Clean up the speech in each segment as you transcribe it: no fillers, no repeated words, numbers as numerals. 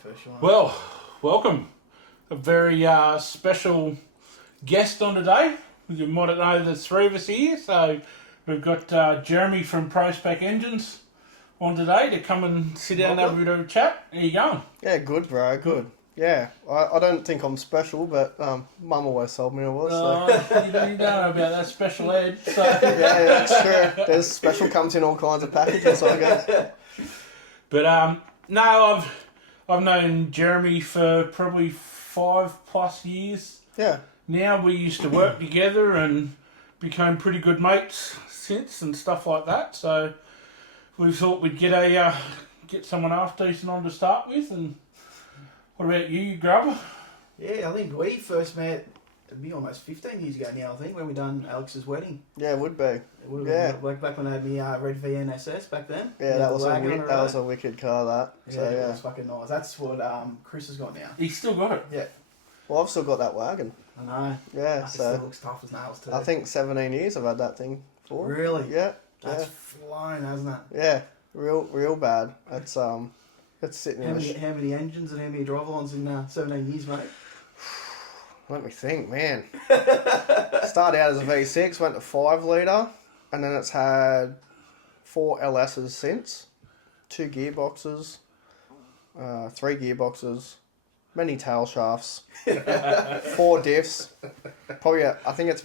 first, Sean. Well, welcome. A very special guest on today. You might know there's three of us here. So we've got Jeremy from Prospec Engines on today to come and sit down and have a bit of a chat. How you going? Yeah, good, bro. Good. Yeah, I don't think I'm special, but Mum always told me I was. So. You don't know about that special ed. So. Yeah, that's true. There's special comes in all kinds of packages, I guess. But no, I've known Jeremy for probably 5+ years. Yeah. Now we used to work together and became pretty good mates since and stuff like that. So we thought we'd get someone half decent on to start with. And what about you, Grubber? Yeah, I think we first met, it'd be almost 15 years ago now, I think, when we done Alex's wedding. Yeah, it would be. It would have been back when I had my red VNSS back then. Yeah, that was a wicked car, that. Yeah, So, it was fucking nice. That's what Chris has got now. He's still got it. Yeah. Well, I've still got that wagon. I know. Yeah, It so still looks tough as nails too. I think 17 years I've had that thing for. Really? Yeah. That's flown, hasn't it? Yeah, real bad. It's sitting in How many engines and how many drive-ons in 17 years, mate? Let me think, man. Started out as a V6, went to 5 litre, and then it's had 4 LSs since, 2 gearboxes, 3 gearboxes, many tail shafts, 4 diffs. Probably, I think it's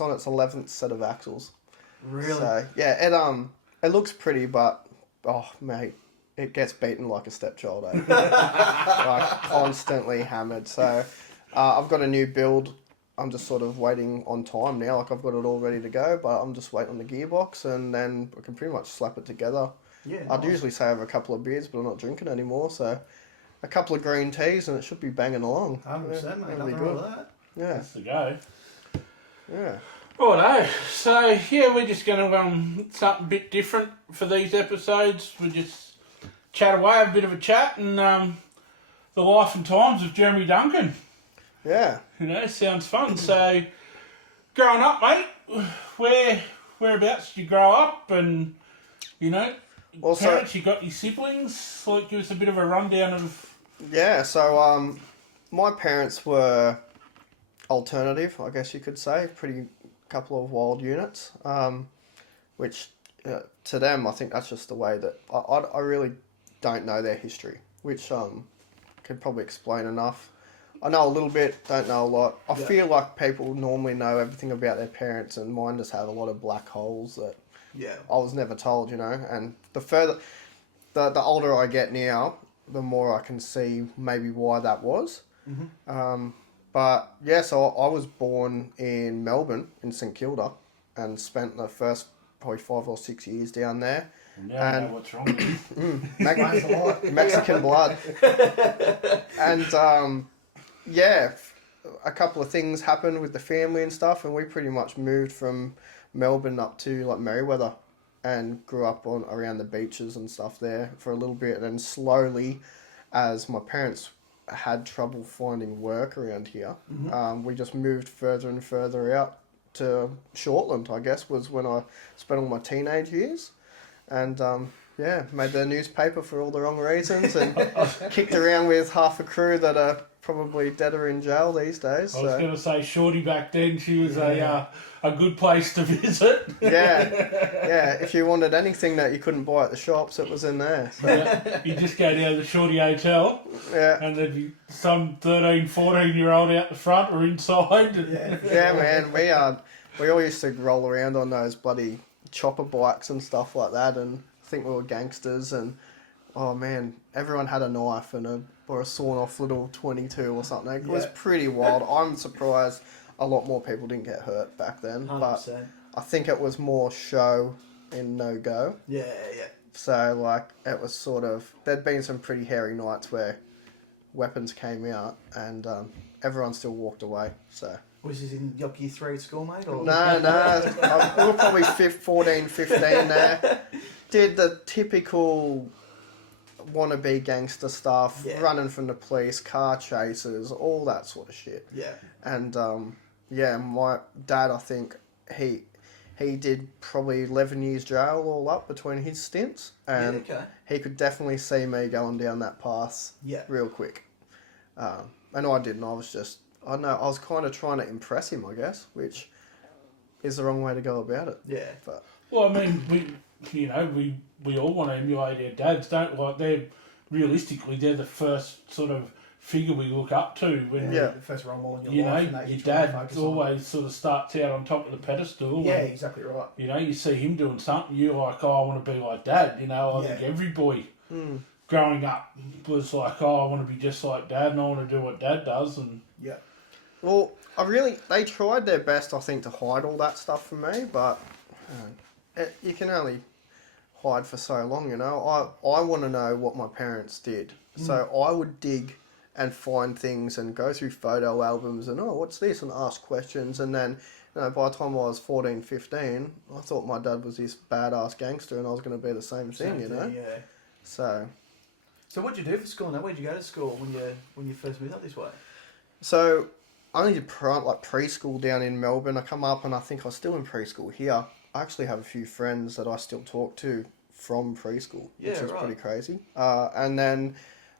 on its 11th set of axles. Really? So yeah, it looks pretty, but oh mate, it gets beaten like a stepchild. Eh? Like constantly hammered. So I've got a new build. I'm just sort of waiting on time now. Like I've got it all ready to go, but I'm just waiting on the gearbox, and then I can pretty much slap it together. Yeah. I'd nice. usually say over a couple of beers, but I'm not drinking anymore. So a couple of green teas, and it should be banging along. 100%, mate. It'll Nothing be wrong good. with that. Yeah, That's the go. yeah. Righto. So yeah, we're just going to something a bit different for these episodes. We just chat away, have a bit of a chat, and the life and times of Jeremy Duncan. Yeah. You know, sounds fun. So, growing up, mate, whereabouts did you grow up, and you know, Well, parents, you got your siblings. Like, give us a bit of a rundown of. Yeah, so my parents were alternative, I guess you could say. Pretty couple of wild units, which to them, I think that's just the way that I really don't know their history, which could probably explain enough. I know a little bit, don't know a lot. I feel like people normally know everything about their parents, and mine just have a lot of black holes that I was never told, you know. And the older I get now, the more I can see maybe why that was. Mm-hmm. But yeah, so I was born in Melbourne, in St Kilda, and spent the first probably 5 or 6 years down there. Now I know what's wrong with you. Mexican blood. And yeah, a couple of things happened with the family and stuff, and we pretty much moved from Melbourne up to like Merewether, and grew up around the beaches and stuff there for a little bit, and then slowly, as my parents had trouble finding work around here, we just moved further and further out to Shortland, I guess, was when I spent all my teenage years. And made the newspaper for all the wrong reasons, and kicked around with half a crew that are probably dead or in jail these days. I was going to say, Shorty back then, she was a good place to visit. Yeah. If you wanted anything that you couldn't buy at the shops, it was in there. So. Yeah, you just go down to the Shorty Hotel, and there'd be some 13, 14-year-old out the front or inside. Yeah, man. We all used to roll around on those bloody chopper bikes and stuff like that, and think we were gangsters. And oh man, everyone had a knife or a sawn off little 22 or something. It was pretty wild. I'm surprised a lot more people didn't get hurt back then. 100%. But I think it was more show and no go. Yeah. So like it was sort of, there'd been some pretty hairy nights where weapons came out, and everyone still walked away. So. Was this in your year 3 at school, mate? Or? No. We were probably 14, 15 there. Did the typical wannabe gangster stuff, running from the police, car chases, all that sort of shit. Yeah. And my dad, I think he he did probably 11 years jail all up between his stints, and he could definitely see me going down that path real quick. And I didn't. I was kind of trying to impress him, I guess, which is the wrong way to go about it. Yeah. But Well, I mean, we all want to emulate our dads, don't we? They're the first sort of figure we look up to when the first role model in your life. Your dad always sort of starts out on top of the pedestal. Yeah, exactly right. You see him doing something, you're like, oh, I want to be like Dad. I think every boy growing up was like, oh, I want to be just like Dad, and I want to do what Dad does. And well, they tried their best, I think, to hide all that stuff from me, but you can only hide for so long, I want to know what my parents did. So I would dig and find things and go through photo albums and, what's this? And ask questions. And then, by the time I was 14, 15, I thought my dad was this badass gangster and I was going to be the same thing, Yeah. So what did you do for school now? Where did you go to school when you first moved up this way? So I only did preschool down in Melbourne. I come up and I think I was still in preschool here. I actually have a few friends that I still talk to from preschool, which is pretty crazy. And then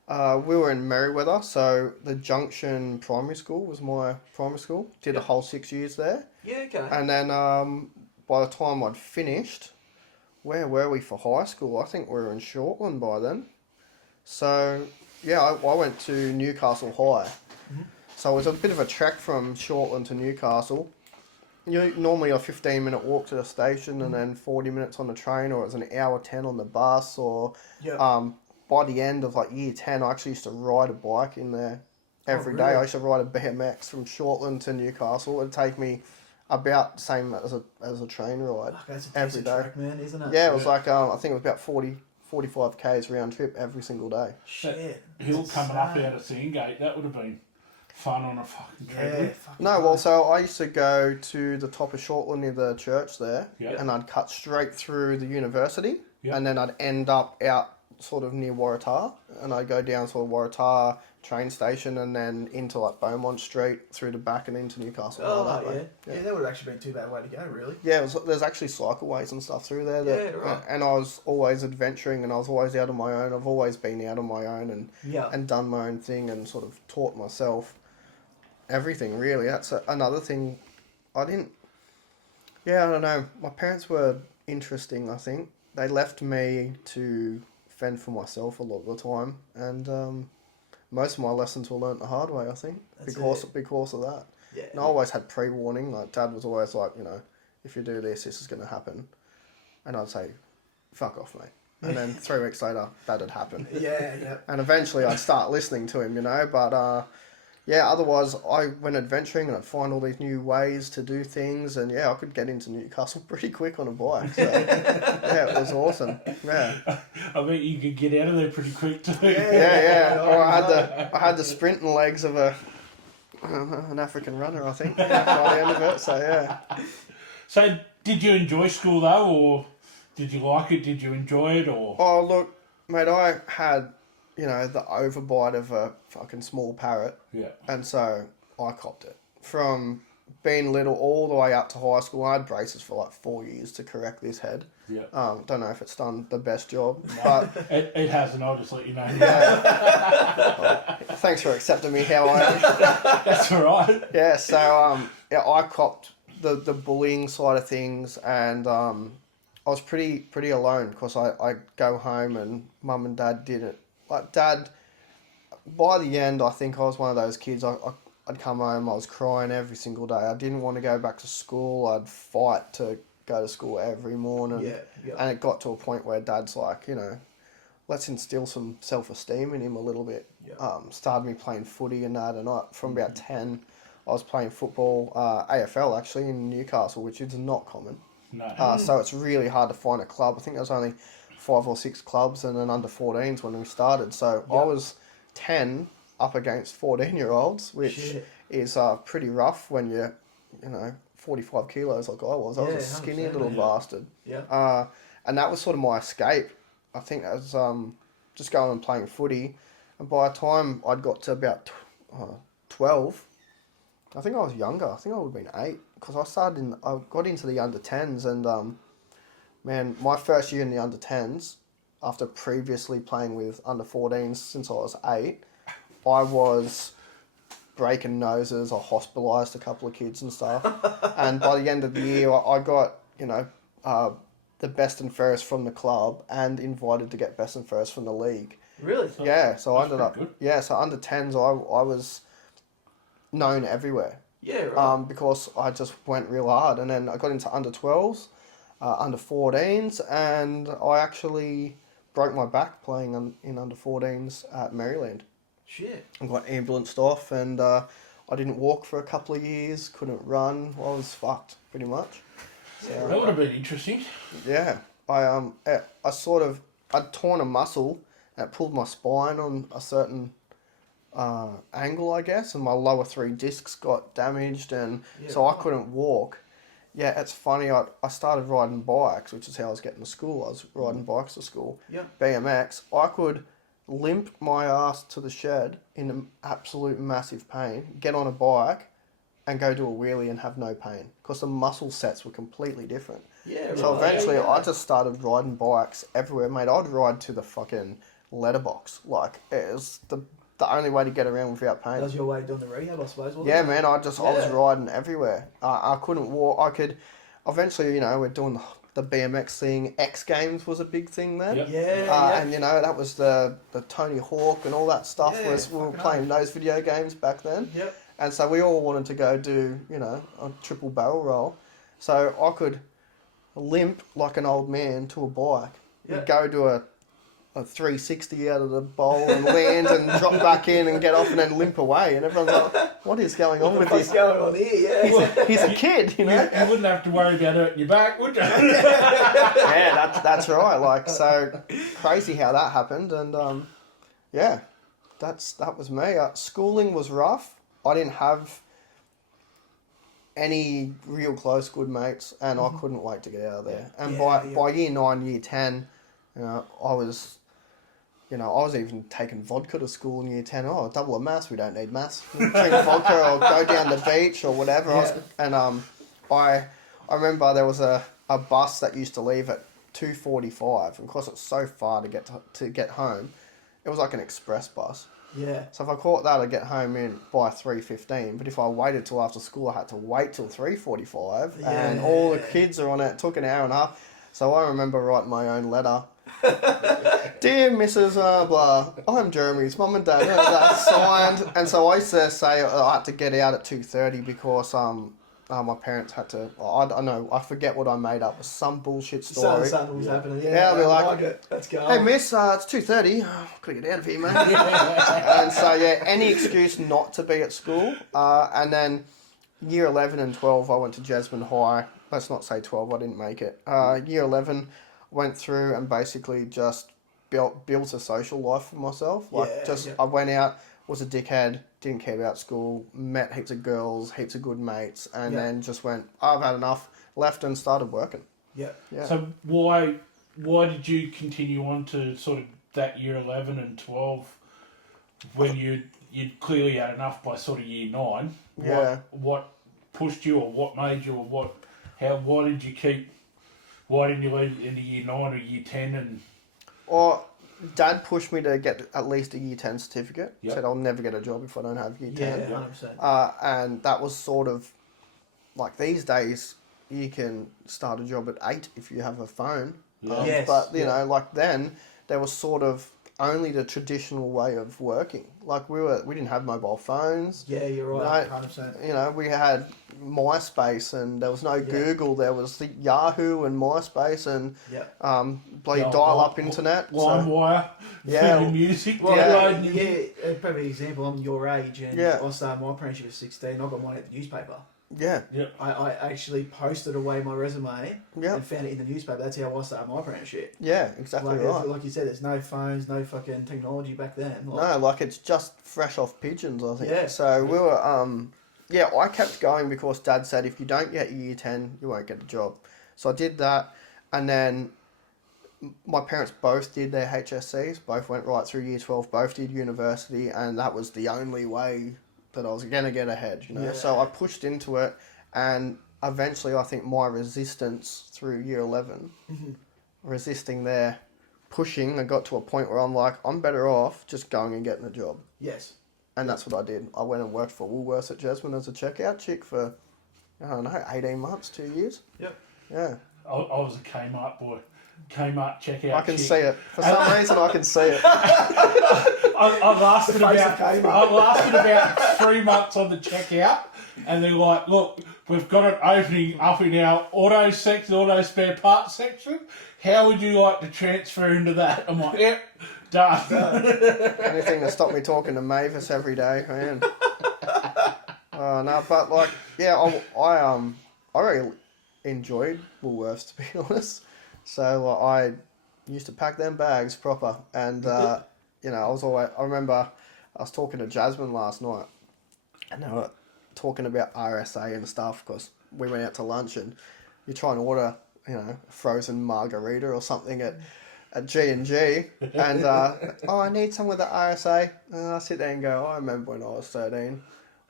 we were in Merriweather, so the Junction Primary School was my primary school. Did a whole 6 years there. Yeah, okay. And then by the time I'd finished, where were we for high school? I think we were in Shortland by then. So, I went to Newcastle High. Mm-hmm. So it was a bit of a trek from Shortland to Newcastle. Normally a 15-minute walk to the station and then 40 minutes on the train, or it was an hour 10 on the bus, or by the end of year 10, I actually used to ride a bike in there every day. I used to ride a BMX from Shortland to Newcastle. It'd take me about the same as a train ride every day. Track, man, isn't it? Yeah, it was I think it was about 45 k's round trip every single day. Shit. Hill coming up out of Seangate, that would have been fun on a fucking treadmill. No, so I used to go to the top of Shortland near the church there, and I'd cut straight through the university, and then I'd end up out sort of near Waratah, and I'd go down sort of Waratah train station and then into Beaumont Street through the back and into Newcastle. That would have actually been too bad way to go, really. Yeah, there's actually cycleways and stuff through there. And I was always adventuring and I was always out on my own. I've always been out on my own and done my own thing and sort of taught myself everything, really. That's another thing I don't know. My parents were interesting, I think. They left me to fend for myself a lot of the time, and most of my lessons were learnt the hard way, I think, because of that. Yeah. And I always had pre-warning. Dad was always like, if you do this is going to happen. And I'd say, fuck off, mate. And then 3 weeks later, that'd happen. Yeah. And eventually I'd start listening to him, but otherwise I went adventuring and I'd find all these new ways to do things, and I could get into Newcastle pretty quick on a bike. So it was awesome. Yeah. I bet you could get out of there pretty quick too. Yeah. Or I had the sprinting legs of an African runner, I think, by the end of it. So yeah. So did you enjoy school though, or did you like it? Did you enjoy it, or? Oh look, mate, I had the overbite of a fucking small parrot. Yeah. And so I copped it. From being little all the way up to high school, I had braces for 4 years to correct this head. Yeah. Don't know if it's done the best job, but it hasn't. I'll just let you know. Yeah. Thanks for accepting me how I am. That's all right. Yeah. So I copped the bullying side of things, and I was pretty alone because I go home and mum and dad did it. Dad, by the end, I think I was one of those kids. I'd come home, I was crying every single day. I didn't want to go back to school. I'd fight to go to school every morning. Yeah. And it got to a point where Dad's like, let's instill some self-esteem in him a little bit. Yeah. Started me playing footy and that. And from about 10, I was playing football, AFL actually, in Newcastle, which is not common. No. So it's really hard to find a club. I think there was only 5 or 6 clubs and then under 14s when we started. So I was 10 up against 14-year-olds, which is pretty rough when you're, 45 kilos like I was. I was a skinny little bastard. Yeah. And that was sort of my escape. I think I was just going and playing footy. And by the time I'd got to about 12, I think I was younger. I think I would have been 8 because I got into the under 10s and man, my first year in the under 10s, after previously playing with under 14s since I was 8, I was breaking noses. I hospitalised a couple of kids and stuff. And by the end of the year, I got, the best and fairest from the club and invited to get best and fairest from the league. Really? Yeah, so I ended up... good. Yeah, so under 10s, I was known everywhere. Yeah, right. Because I just went real hard. And then I got into under 12s, under 14s, and I actually broke my back playing in under 14s at Maryland. Shit. I got ambulanced off and I didn't walk for a couple of years, couldn't run. I was fucked, pretty much. So, That would have been interesting. yeah. I'd torn a muscle and it pulled my spine on a certain angle, I guess, and my lower 3 discs got damaged and so I couldn't walk. Yeah, it's funny, I started riding bikes, which is how I was getting to school. I was riding bikes to school. Yeah. BMX. I could limp my ass to the shed in absolute massive pain, get on a bike and go do a wheelie and have no pain because the muscle sets were completely different. Yeah, So right. eventually Yeah. I just started riding bikes everywhere, mate. I'd ride to the fucking letterbox. Like, it was the only way to get around without pain. That was your way of doing the rehab, I suppose, wasn't Yeah, it? man, I was riding everywhere. I couldn't walk. Eventually, we're doing the BMX thing. X Games was a big thing then. Yep. Yeah, And, that was the Tony Hawk and all that stuff. Yeah, We were fucking playing those video games back then. Yep. And so we all wanted to go do, a triple barrel roll. So I could limp like an old man to a bike. Yeah. We'd go do a 360 out of the bowl and land and drop back in and get off and then limp away. And everyone's like, what is going on with What's this? going on here? Yeah. He's a kid, You wouldn't have to worry about hurting your back, would you? Yeah, that's right. Like, so crazy how that happened. And yeah, that was me. Schooling was rough. I didn't have any real close good mates, and I couldn't wait to get out of there. And by year 9, year 10, I was even taking vodka to school in year 10. Oh, double a mass, we don't need mass. Drink vodka or go down the beach or whatever. Yeah. I remember there was a bus that used to leave at 2:45, and because it's so far to get home, it was like an express bus. Yeah. So if I caught that, I'd get home in by 3:15. But if I waited till after school, I had to wait till 3:45, and all the kids are on it. It took an hour and a half. So I remember writing my own letter. Dear Mrs. Blah, I'm Jeremy's mum and dad. That's signed. And so I used to say I had to get out at 2:30 because my parents had to. I don't know. I forget what I made up. Some bullshit story. Something was happening. Yeah, I'll be like, it. Let's go. Hey miss, it's 2:30. Gotta get out of here, mate. And so yeah, any excuse not to be at school. And then year 11 and 12, I went to Jasmine High. Let's not say 12. I didn't make it. Year 11, went through and basically just built a social life for myself. I went out, was a dickhead, didn't care about school, met heaps of girls, heaps of good mates, and then just went, I've had enough, left and started working. Yeah. So why did you continue on to sort of that year 11 and 12 when you'd clearly had enough by sort of year 9? Yeah. What pushed you, or what made you, or why didn't you leave into year 9 or year 10 and... Or Dad pushed me to get at least a year 10 certificate. Yep. Said I'll never get a job if I don't have year 10. Yeah, 100%. And that was sort of like these days you can start a job at 8 if you have a phone. Yeah. But like then there was sort of only the traditional way of working. Like we didn't have mobile phones. Yeah, you're right. 100%. We had MySpace and there was no Google. There was the Yahoo and MySpace and bloody dial-up internet. LimeWire, Yeah. for your music. Well, downloading a perfect example. I'm your age, and I started my apprenticeship at 16. I got mine at the newspaper. Yeah. I actually posted away my resume and found it in the newspaper. That's how I started my apprenticeship. Yeah, exactly right. Like you said, there's no phones, no fucking technology back then. It's just fresh off pigeons, I think. Yeah. So we were, I kept going because Dad said if you don't get year 10, you won't get a job. So I did that, and then my parents both did their HSCs, both went right through year 12, both did university, and that was the only way that I was going to get ahead, you know. Yeah. So I pushed into it, and eventually I think my resistance through year 11, resisting there, pushing, I got to a point where I'm like, I'm better off just going and getting a job. Yes. And that's what I did. I went and worked for Woolworths at Jesmond as a checkout chick for, I don't know, 18 months, 2 years. Yep. Yeah. I was a Kmart boy. Kmart checkout. I can chick. see it. For some reason, I can see it. I lasted The face of Kmart. I lasted about 3 months on the checkout, and they're like, "Look, we've got an opening up in our auto spare parts section. How would you like to transfer into that?" I'm like, "Yep, done." Anything to stop me talking to Mavis every day, man. No, but like, yeah, I really enjoyed Woolworths, to be honest. So like, I used to pack them bags proper, and you know, I remember I was talking to Jasmine last night, and they were talking about RSA and stuff, because we went out to lunch, and you're trying to order, you know, a frozen margarita or something at G&G, and oh, I need some with the RSA, and I sit there and go, I remember when I was 13.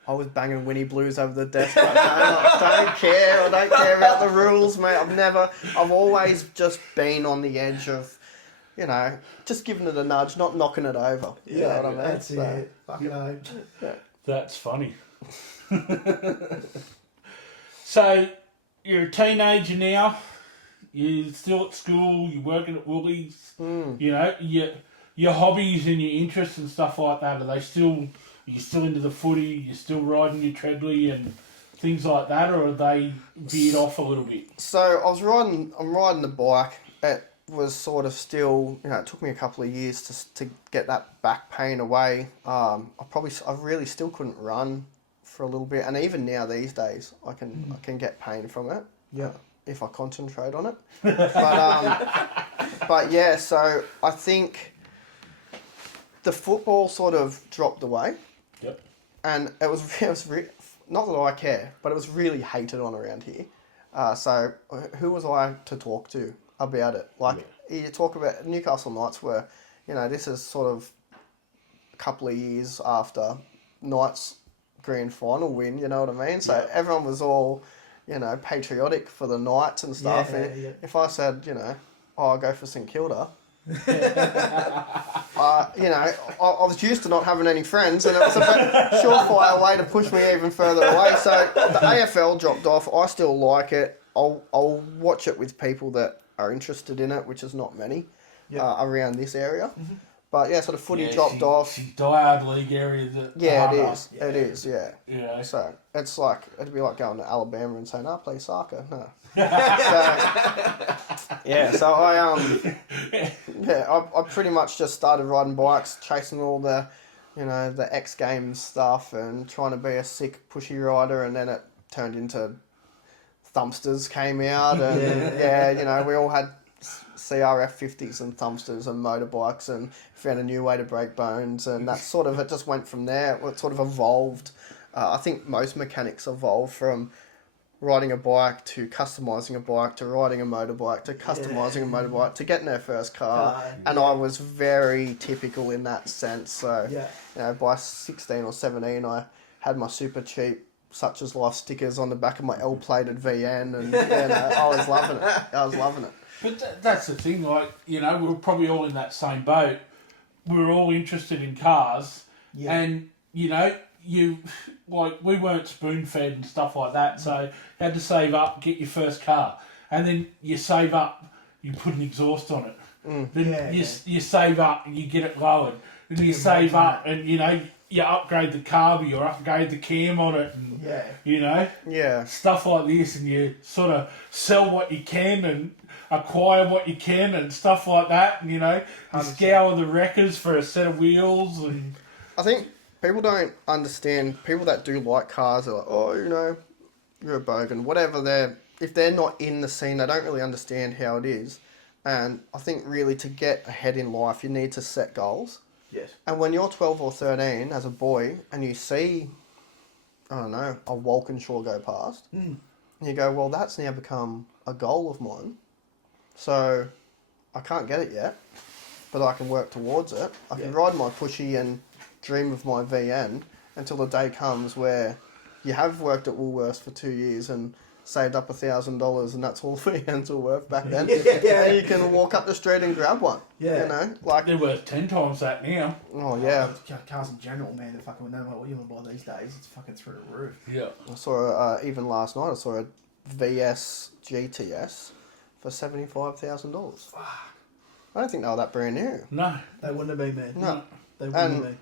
I was banging Winnie Blues over the desk. I don't care about the rules, mate. I've always just been on the edge of, you know, just giving it a nudge, not knocking it over. You know what I mean? That's it. Fucking hoped. Yeah. That's funny. So, you're a teenager now. You're still at school. You're working at Woolies. You know, your hobbies and your interests and stuff like that. Are you still into the footy? You're still riding your treadly and things like that, or are they veered off a little bit? So I'm riding the bike. It was sort of still, you know, it took me a couple of years to get that back pain away. I really still couldn't run for a little bit, and even now these days, I can get pain from it. Yeah. If I concentrate on it. But yeah, so I think the football sort of dropped away. Yep. And it was not that I care, but it was really hated on around here. So who was I to talk to about it? Like, you talk about Newcastle Knights were, you know, this is sort of a couple of years after Knights grand final win, you know what I mean? So everyone was all, you know, patriotic for the Knights and stuff. Yeah, and yeah. if I said, you know, I'll go for St Kilda, you know, I was used to not having any friends, and it was a surefire way to push me even further away. So the AFL dropped off. I still like it. I'll watch it with people that are interested in it, which is not many around this area. But yeah, so the footy dropped off. It's diehard league area. Yeah, it is. Yeah. It is. Yeah. Yeah. So it's like, it'd be like going to Alabama and saying, "I play soccer." No. So I pretty much just started riding bikes, chasing all the, you know, the X Games stuff, and trying to be a sick pushy rider, and then it turned into Thumpsters came out, and you know, we all had CRF 50s and Thumpsters and motorbikes, and found a new way to break bones, and that sort of, it just went from there. It sort of evolved. I think most mechanics evolve from riding a bike to customising a bike to riding a motorbike to customising a motorbike to getting their first car, and I was very typical in that sense. So you know, by 16 or 17 I had my super cheap Such As Life stickers on the back of my L-plated VN, and you know, I was loving it. But that's the thing, like, you know, we were probably all in that same boat. We were all interested in cars, and, you know, we weren't spoon-fed and stuff like that, so you had to save up, get your first car, and then you save up, you put an exhaust on it. Then you save up and you get it lowered, and you save up and, you know, you upgrade the carby or upgrade the cam on it, and, you know, stuff like this, and you sort of sell what you can and acquire what you can and stuff like that, and, you know, you scour the wreckers for a set of wheels. And I think people don't understand, people that do like cars are like, oh, you know, you're a bogan, whatever. If they're not in the scene, they don't really understand how it is. And I think really to get ahead in life, you need to set goals. Yes. And when you're 12 or 13 as a boy and you see, I don't know, a Walkinshaw go past, and you go, well, that's now become a goal of mine. So I can't get it yet, but I can work towards it. I can ride my pushy and dream of my VN, until the day comes where you have worked at Woolworths for 2 years and saved up $1,000 and that's all the ends were worth back then. And you can walk up the street and grab one. Yeah. You know, like... They're worth 10 times that now. Oh, yeah. Cars in general, man, they're fucking, no matter what you want to buy these days, it's fucking through the roof. Yeah. I saw, even last night, I saw a VS GTS for $75,000. I don't think they were that brand new. No. They wouldn't have been, man. No. They wouldn't have And, been.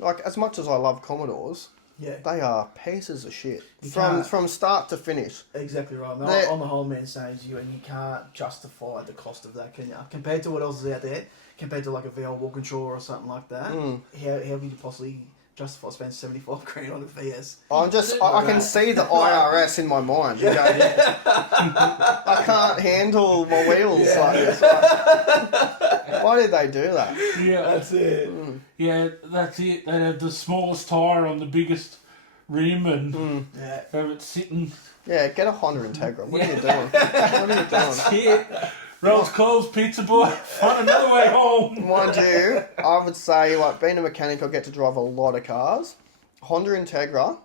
like, as much as I love Commodores, Yeah. they are pieces of shit. You From can't- from start to finish. Exactly right. Man. They're- On the whole, man, saves you, and you can't justify the cost of that, can you? Compared to what else is out there, compared to like a VL Walkinshaw or something like that, how could you possibly justify spending 75 grand on a VS? I can see the IRS in my mind. You go, I can't handle my wheels like this. Like, why did they do that? Yeah. That's it. Yeah, that's it. They have the smallest tyre on the biggest rim and Yeah. have it sitting. Yeah, get a Honda Integra. What are you doing? What are you That's doing? it. Rolls Coles, Pizza Boy, find another way home. Mind you, I would say, like, being a mechanic, I get to drive a lot of cars. Honda Integra,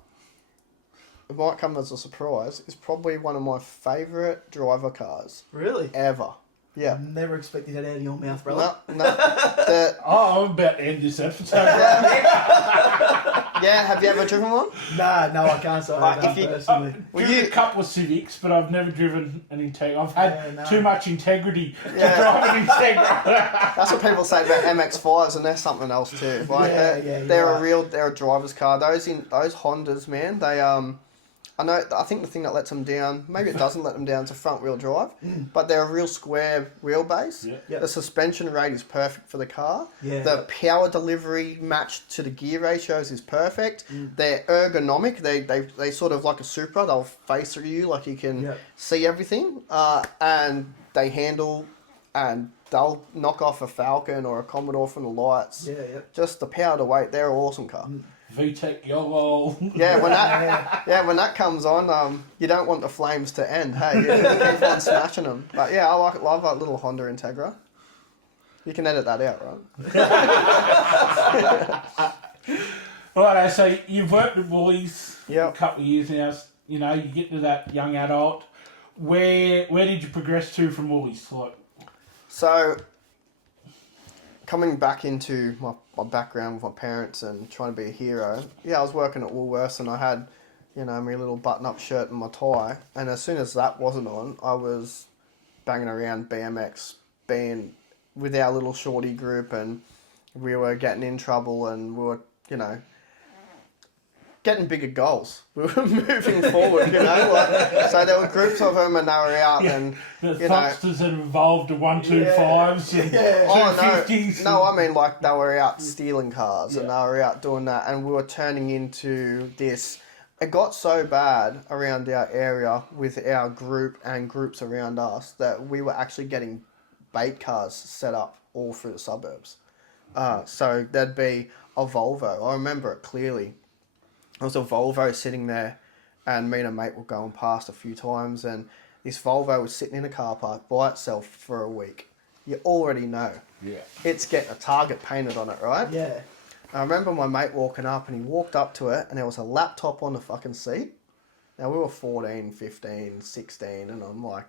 it might come as a surprise, is probably one of my favourite driver cars Really? ever. Yeah. Never expected that out of your mouth, brother. No. Oh, I'm about to end this episode. Yeah, have you ever driven one? Nah, no, I can't say Like, that if you- personally. I've driven a couple of Civics, but I've never driven an Integra. I've had Yeah, no. too much integrity to Yeah. drive an Integra. That's what people say about MX-5s, and they're something else too. Like, Yeah, they're a driver's car. Those Hondas, man, they I think the thing that lets them down, maybe it doesn't let them down, is a front wheel drive, but they're a real square wheelbase. Yeah. Yep. The suspension rate is perfect for the car. Yeah. The power delivery matched to the gear ratios is perfect. They're ergonomic. They sort of like a Supra. They'll face you like you can Yep. see everything. And they handle, and they'll knock off a Falcon or a Commodore from the lights. Yeah, yeah. Just the power to weight. They're an awesome car. VTEC YOLO. Yeah, when that comes on, you don't want the flames to end. Hey, you keep on smashing them. But yeah, I love that little Honda Integra. You can edit that out, right? Alright, so you've worked with Woolies Yep. a couple of years now. You know, you get to that young adult. Where did you progress to from Woolies? Like, So, coming back into my background with my parents and trying to be a hero, yeah, I was working at Woolworths and I had, my little button-up shirt and my tie. And as soon as that wasn't on, I was banging around BMX, being with our little shorty group, and we were getting in trouble and we were, getting bigger goals. We were moving forward, like, so there were groups of them and they were out and, the Foxters had evolved to 125s and Oh, 250s. no, I mean, like, they were out stealing cars and they were out doing that, and we were turning into this. It got so bad around our area with our group and groups around us that we were actually getting bait cars set up all through the suburbs. So there'd be a Volvo. I remember it clearly. There was a Volvo sitting there, and me and a mate were going past a few times, and this Volvo was sitting in a car park by itself for a week. You already know. Yeah. It's getting a target painted on it, right? Yeah. I remember my mate walking up, and he walked up to it, and there was a laptop on the fucking seat. Now, we were 14, 15, 16, and I'm like,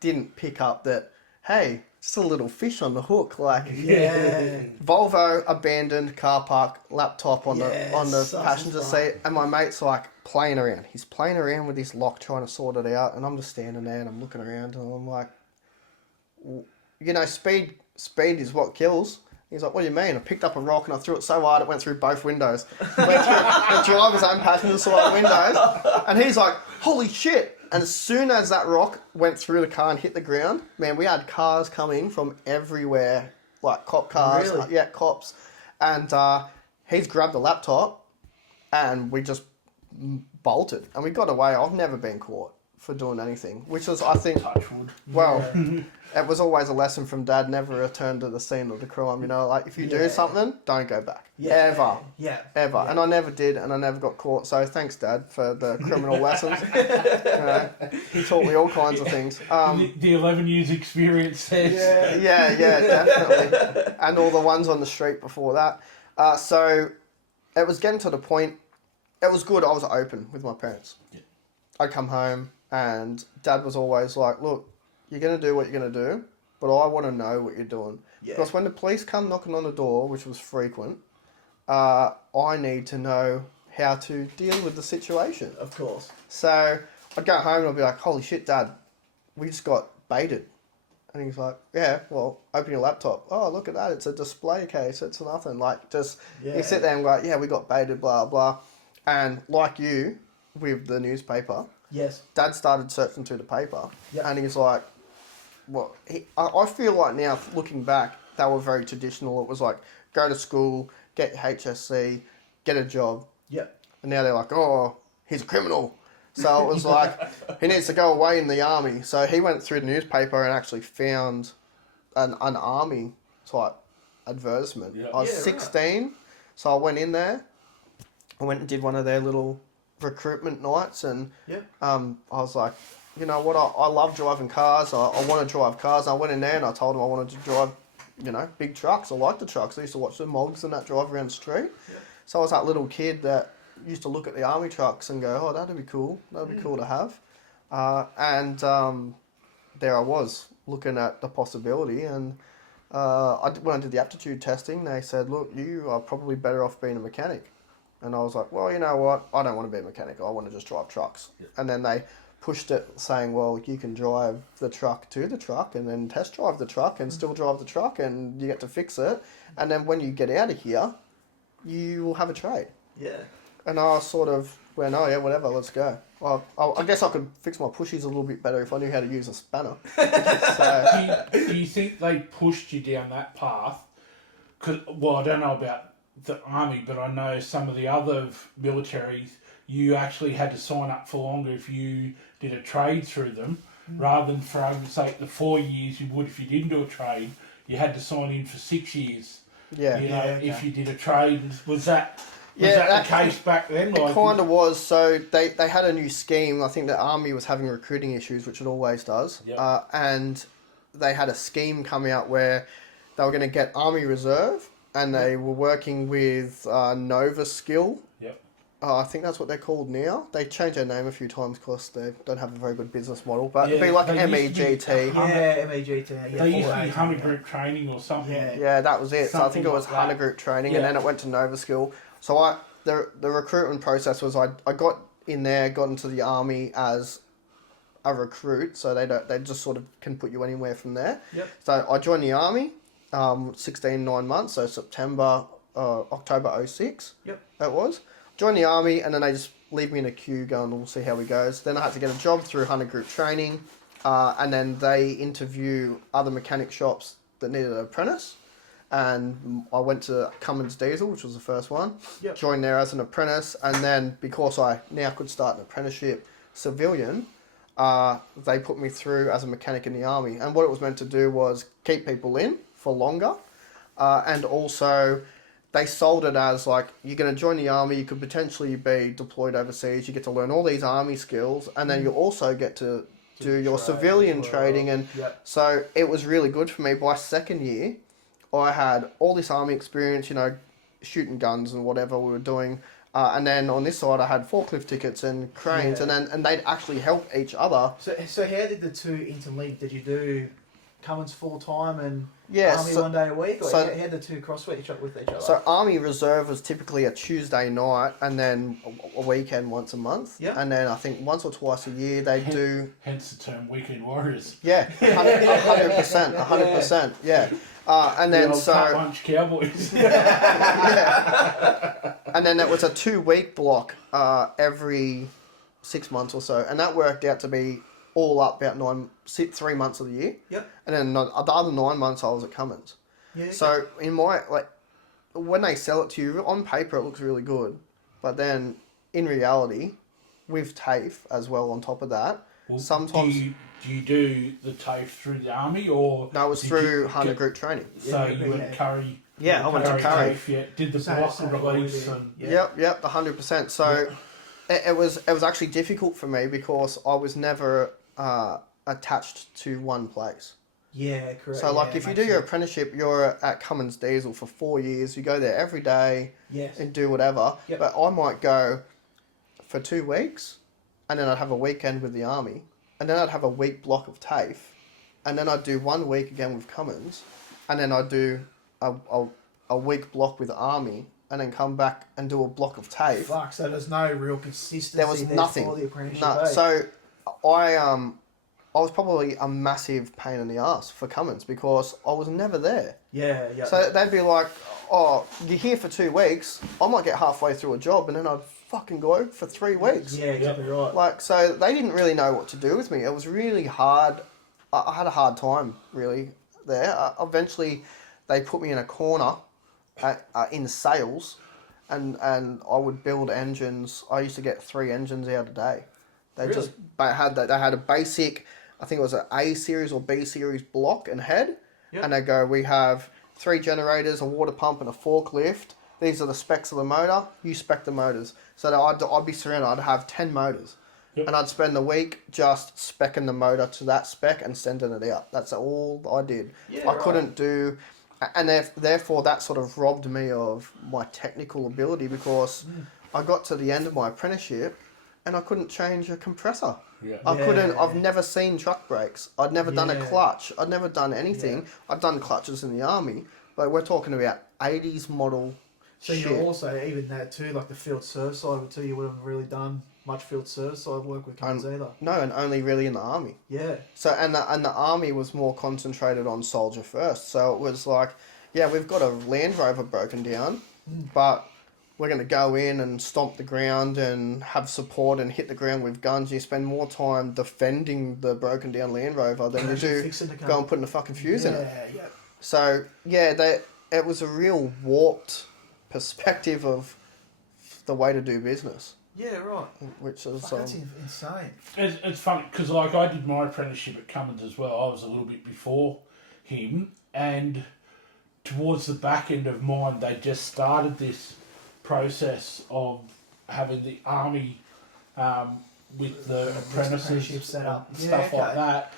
didn't pick up that, hey, just a little fish on the hook, like, Yeah. Volvo, abandoned, car park, laptop on the such passenger fun. seat, and my mate's like playing around. He's playing around with this lock, trying to sort it out, and I'm just standing there and I'm looking around and I'm like, speed is what kills. He's like, what do you mean? I picked up a rock and I threw it so hard it went through both windows. Went through the driver's and passenger side windows. And he's like, holy shit. And as soon as that rock went through the car and hit the ground, man, we had cars coming from everywhere, like cop cars. Really? Yeah, cops. And he's grabbed the laptop and we just bolted. And we got away. I've never been caught for doing anything, which was, I think, Touch wood. well, it was always a lesson from Dad, never return to the scene of the crime, like, if you do something, don't go back. Ever. Yeah. Ever. Yeah. And I never did, and I never got caught, so thanks, Dad, for the criminal lessons. He taught me all kinds of things. The 11 years experience says. Yeah, definitely. And all the ones on the street before that. So it was getting to the point it was good. I was open with my parents. Yeah. I'd come home and Dad was always like, look, you're going to do what you're going to do, but I want to know what you're doing. Yeah. Because when the police come knocking on the door, which was frequent, I need to know how to deal with the situation. Of course. So I'd go home and I'd be like, holy shit, Dad, we just got baited. And he's like, yeah, well, open your laptop. Oh, look at that. It's a display case. It's nothing. Like, just, you sit there and go, yeah, we got baited, blah, blah. And like you, with the newspaper, yes, Dad started searching through the paper. Yep. And he's like, well, I feel like now, looking back, they were very traditional. It was like, go to school, get your HSC, get a job. Yep. And now they're like, oh, he's a criminal. So it was like, he needs to go away in the army. So he went through the newspaper and actually found an army type advertisement. Yeah. I was 16, so I went in there. I went and did one of their little recruitment nights, and I was like, you know what, I love driving cars. I want to drive cars. I went in there and I told them I wanted to drive, you know, big trucks. I like the trucks. I used to watch the Mogs and that drive around the street. Yeah. So I was that little kid that used to look at the army trucks and go, oh, that'd be cool. That'd be cool to have. And there I was looking at the possibility. And when I did the aptitude testing, they said, look, you are probably better off being a mechanic. And I was like, well, you know what? I don't want to be a mechanic. I want to just drive trucks. Yeah. And then they pushed it saying, well, you can drive the truck to the truck and then test drive the truck and still drive the truck and you get to fix it. And then when you get out of here, you will have a trade. Yeah. And I sort of went, oh yeah, whatever, let's go. Well, I guess I could fix my pushies a little bit better if I knew how to use a spanner. So, do you think they pushed you down that path? Well, I don't know about the army, but I know some of the other militaries, you actually had to sign up for longer if you did a trade through them, rather than, for argument's sake, the 4 years you would if you didn't do a trade. You had to sign in for 6 years. Yeah. You know, okay. if you did a trade. Was that the case back then? It kind of was. So they had a new scheme. I think the army was having recruiting issues, which it always does. Yep. And they had a scheme come out where they were going to get Army Reserve, and they were working with Nova Skill. Yep. I think that's what they're called now. They changed their name a few times because they don't have a very good business model. But it'd be like MEGT. Yeah, MEGT. Yeah, they used to be Hunter Group Training or something. Yeah, that was it. So I think it was like Hunter Group Training, and then it went to Nova Skill. So the recruitment process was I got in there, got into the army as a recruit, so they just sort of can put you anywhere from there. Yep. So I joined the army, 9 months, so September, October 06. Yep. That was. Joined the army, and then they just leave me in a queue going, we'll see how we goes. Then I had to get a job through Hunter Group Training, and then they interview other mechanic shops that needed an apprentice. And I went to Cummins Diesel, which was the first one. Yep. Joined there as an apprentice, and then because I now could start an apprenticeship civilian, they put me through as a mechanic in the army. And what it was meant to do was keep people in for longer, and also they sold it as like, you're going to join the army, you could potentially be deployed overseas, you get to learn all these army skills, and then you also get to do your civilian trading. And so it was really good for me. By second year, I had all this army experience, you know, shooting guns and whatever we were doing. And then on this side, I had forklift tickets and cranes, and they'd actually help each other. So how did the two interlink? Did you do Cummins full time and Army 1 day a week? Or how did the two cross with each other? So Army Reserve was typically a Tuesday night and then a weekend once a month. Yeah. And then I think once or twice a year they do... Hence the term Weekend Warriors. Yeah, 100%, yeah. And then the old cut lunch Cowboys. Yeah. And then it was a 2-week block every 6 months or so, and that worked out to be all up about 3 months of the year. Yep. And then the other 9 months I was at Cummins. Yeah. So in my when they sell it to you on paper, it looks really good, but then in reality, with TAFE as well on top of that, well, sometimes. Do you do the TAFE through the army or? No, it was through Hunter Group Training. So you went Curry. Yeah, I went to Curry. Did the block release and. Yep, the 100%. So it was actually difficult for me because I was never attached to one place. Yeah, correct. So like if you do your apprenticeship, you're at Cummins Diesel for 4 years. You go there every day and do whatever. Yep. But I might go for 2 weeks, and then I'd have a weekend with the army, and then I'd have a week block of TAFE, and then I'd do 1 week again with Cummins, and then I'd do a week block with the army, and then come back and do a block of TAFE. Fuck, so there's no real consistency There was nothing. for the apprenticeship. No, eh? so I was probably a massive pain in the ass for Cummins because I was never there. Yeah, yeah. So they'd be like, "Oh, you're here for 2 weeks. I might get halfway through a job, and then I'd fucking go for 3 weeks." Yeah, exactly right. Like, so they didn't really know what to do with me. It was really hard. I had a hard time, really, there. Eventually, they put me in a corner in sales, and I would build engines. I used to get 3 engines out a day. They Really? just had that. They had a basic, I think it was an A series or B series block and head, Yep. and they go, "We have 3 generators, a water pump, and a forklift. These are the specs of the motor. You spec the motors." So that I'd be surrounded. I'd have 10 motors. Yep. And I'd spend the week just speccing the motor to that spec and sending it out. That's all I did. Yeah, I right. couldn't do... And therefore, that sort of robbed me of my technical ability because I got to the end of my apprenticeship and I couldn't change a compressor. Yeah. I've never seen truck brakes. I'd never done a Yeah. clutch. I'd never done anything. Yeah. I'd done clutches in the army, but we're talking about 80s model So shit. you're also, even that too, like the field service side of it too, you wouldn't have really done much field service side work with Cummins either. No, and only really in the army. Yeah. So and the army was more concentrated on soldier first. So it was like, yeah, we've got a Land Rover broken down, but we're going to go in and stomp the ground and have support and hit the ground with guns. You spend more time defending the broken down Land Rover than you Actually do fixing the car. go and putting a fucking fuse in it. Yeah, yeah. So yeah, it was a real warped perspective of the way to do business, Yeah, right. which is Fuck, that's insane. It's funny because like I did my apprenticeship at Cummins as well. I was a little bit before him, and towards the back end of mine, they just started this process of having the army with the apprentices apprenticeship set up. and Yeah, stuff like okay. that.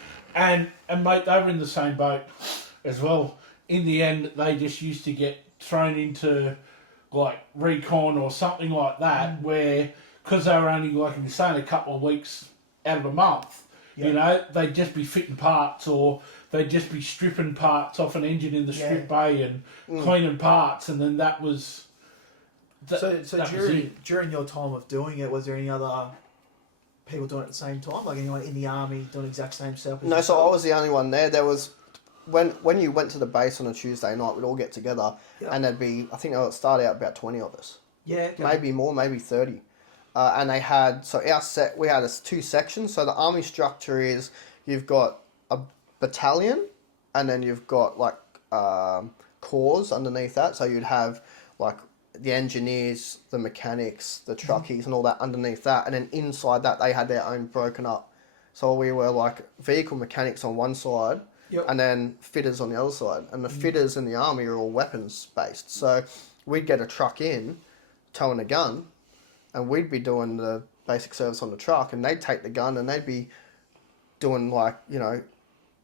And mate, they were in the same boat as well. In the end, they just used to get thrown into like recon or something like that, where because they were only like you're saying a couple of weeks out of a month, Yeah. you know, they'd just be fitting parts or they'd just be stripping parts off an engine in the strip bay and cleaning parts, and then that was. So that was it. during your time of doing it, was there any other people doing it at the same time? Like anyone in the army doing the exact same setup? as No, so I yourself? was the only one there. There was when you went to the base on a Tuesday night, we'd all get together, Yeah. and there'd be, I think it would start out about 20 of us, Yeah, okay. maybe more, maybe 30, and they had we had 2 sections. So the army structure is you've got a battalion, and then you've got like corps underneath that. So you'd have like the engineers, the mechanics, the truckies, and all that underneath that, and then inside that they had their own broken up. So we were like vehicle mechanics on one side, Yep. and then fitters on the other side. And the fitters in the army are all weapons based. So we'd get a truck in, towing a gun, and we'd be doing the basic service on the truck, and they'd take the gun and they'd be doing like, you know,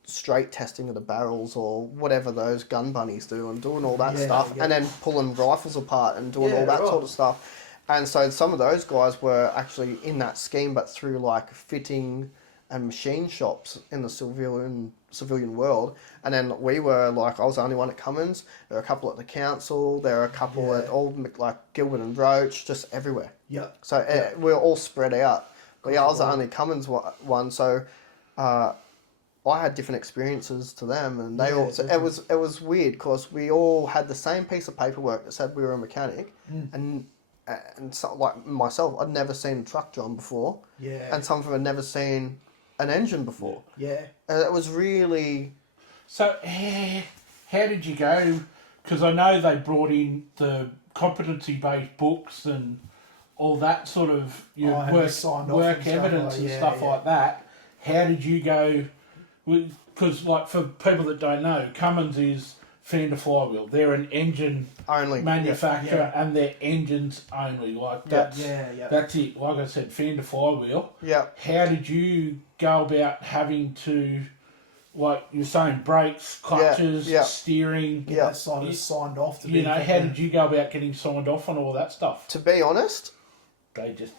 straight testing of the barrels or whatever those gun bunnies do, and doing all that Yeah, stuff, yeah. and then pulling rifles apart and doing Yeah, all that right. sort of stuff. And so some of those guys were actually in that scheme, but through like fitting and machine shops in the civilian world. And then we were like, I was the only one at Cummins. There were a couple at the council. There were a couple at all like Gilbert and Roach, just everywhere. Yeah. So we were all spread out. But yeah, I was the only Cummins one. So I had different experiences to them, and they Yeah, all. So it was weird because we all had the same piece of paperwork that said we were a mechanic, and so, like myself, I'd never seen a truck drum before, Yeah. and some of them had never seen an engine before. Yeah. And it was really. So, how did you go? Because I know they brought in the competency-based books and all that sort of and work, signed off work and stuff evidence like- and yeah, stuff yeah. like that. How did you go? Because, like, for people that don't know, Cummins is Fender Flywheel. They're an engine Only manufacturer, and they're engines only. Like that's Yeah. that's it. Like I said, Fender Flywheel. Yeah. How did you go about having to, like you're saying, brakes, clutches, yeah. steering? Get that side of signed off to You be. know, how did you go about getting signed off on all that stuff? To be honest, They just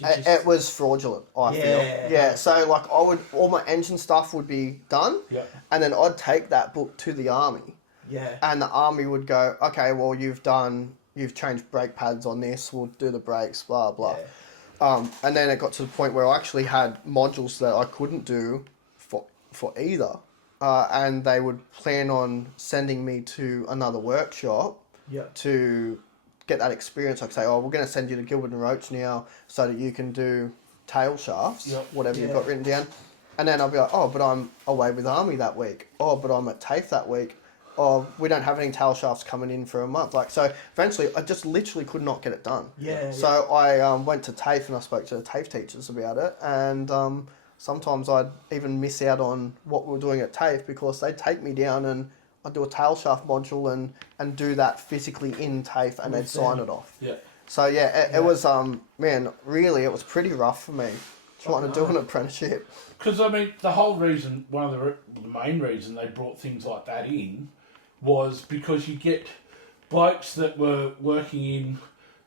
It was fraudulent, I feel. Yeah, so like all my engine stuff would be done, and then I'd take that book to the army. Yeah. And the army would go, okay, well, you've changed brake pads on this, we'll do the brakes, blah, blah. And then it got to the point where I actually had modules that I couldn't do for either. And they would plan on sending me to another workshop to get that experience. Like say, oh, we're going to send you to Gilbert and Roach now so that you can do tail shafts, whatever you've got written down. And then I'll be like, oh, but I'm away with Army that week. Oh, but I'm at TAFE that week. Oh, we don't have any tail shafts coming in for a month. Like, so eventually I just literally could not get it done. So I went to TAFE and I spoke to the TAFE teachers about it. And sometimes I'd even miss out on what we were doing at TAFE because they'd take me down and I'd do a tail shaft module and do that physically in TAFE and they'd sign it off. So it was, man, really, it was pretty rough for me trying to do an apprenticeship. Because, I mean, the whole reason, one of the main reason they brought things like that in was because you get blokes that were working in,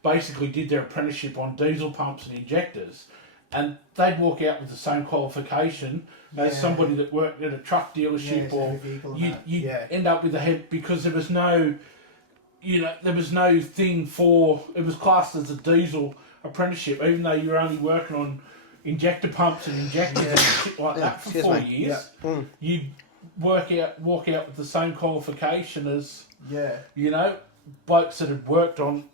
basically did their apprenticeship on diesel pumps and injectors, and they'd walk out with the same qualification as somebody that worked at a truck dealership, or you'd end up with a head, because there was no, there was no thing for, it was classed as a diesel apprenticeship, even though you were only working on injector pumps and injectors and shit like that for 4 years. You'd walk out with the same qualification as, blokes that had worked on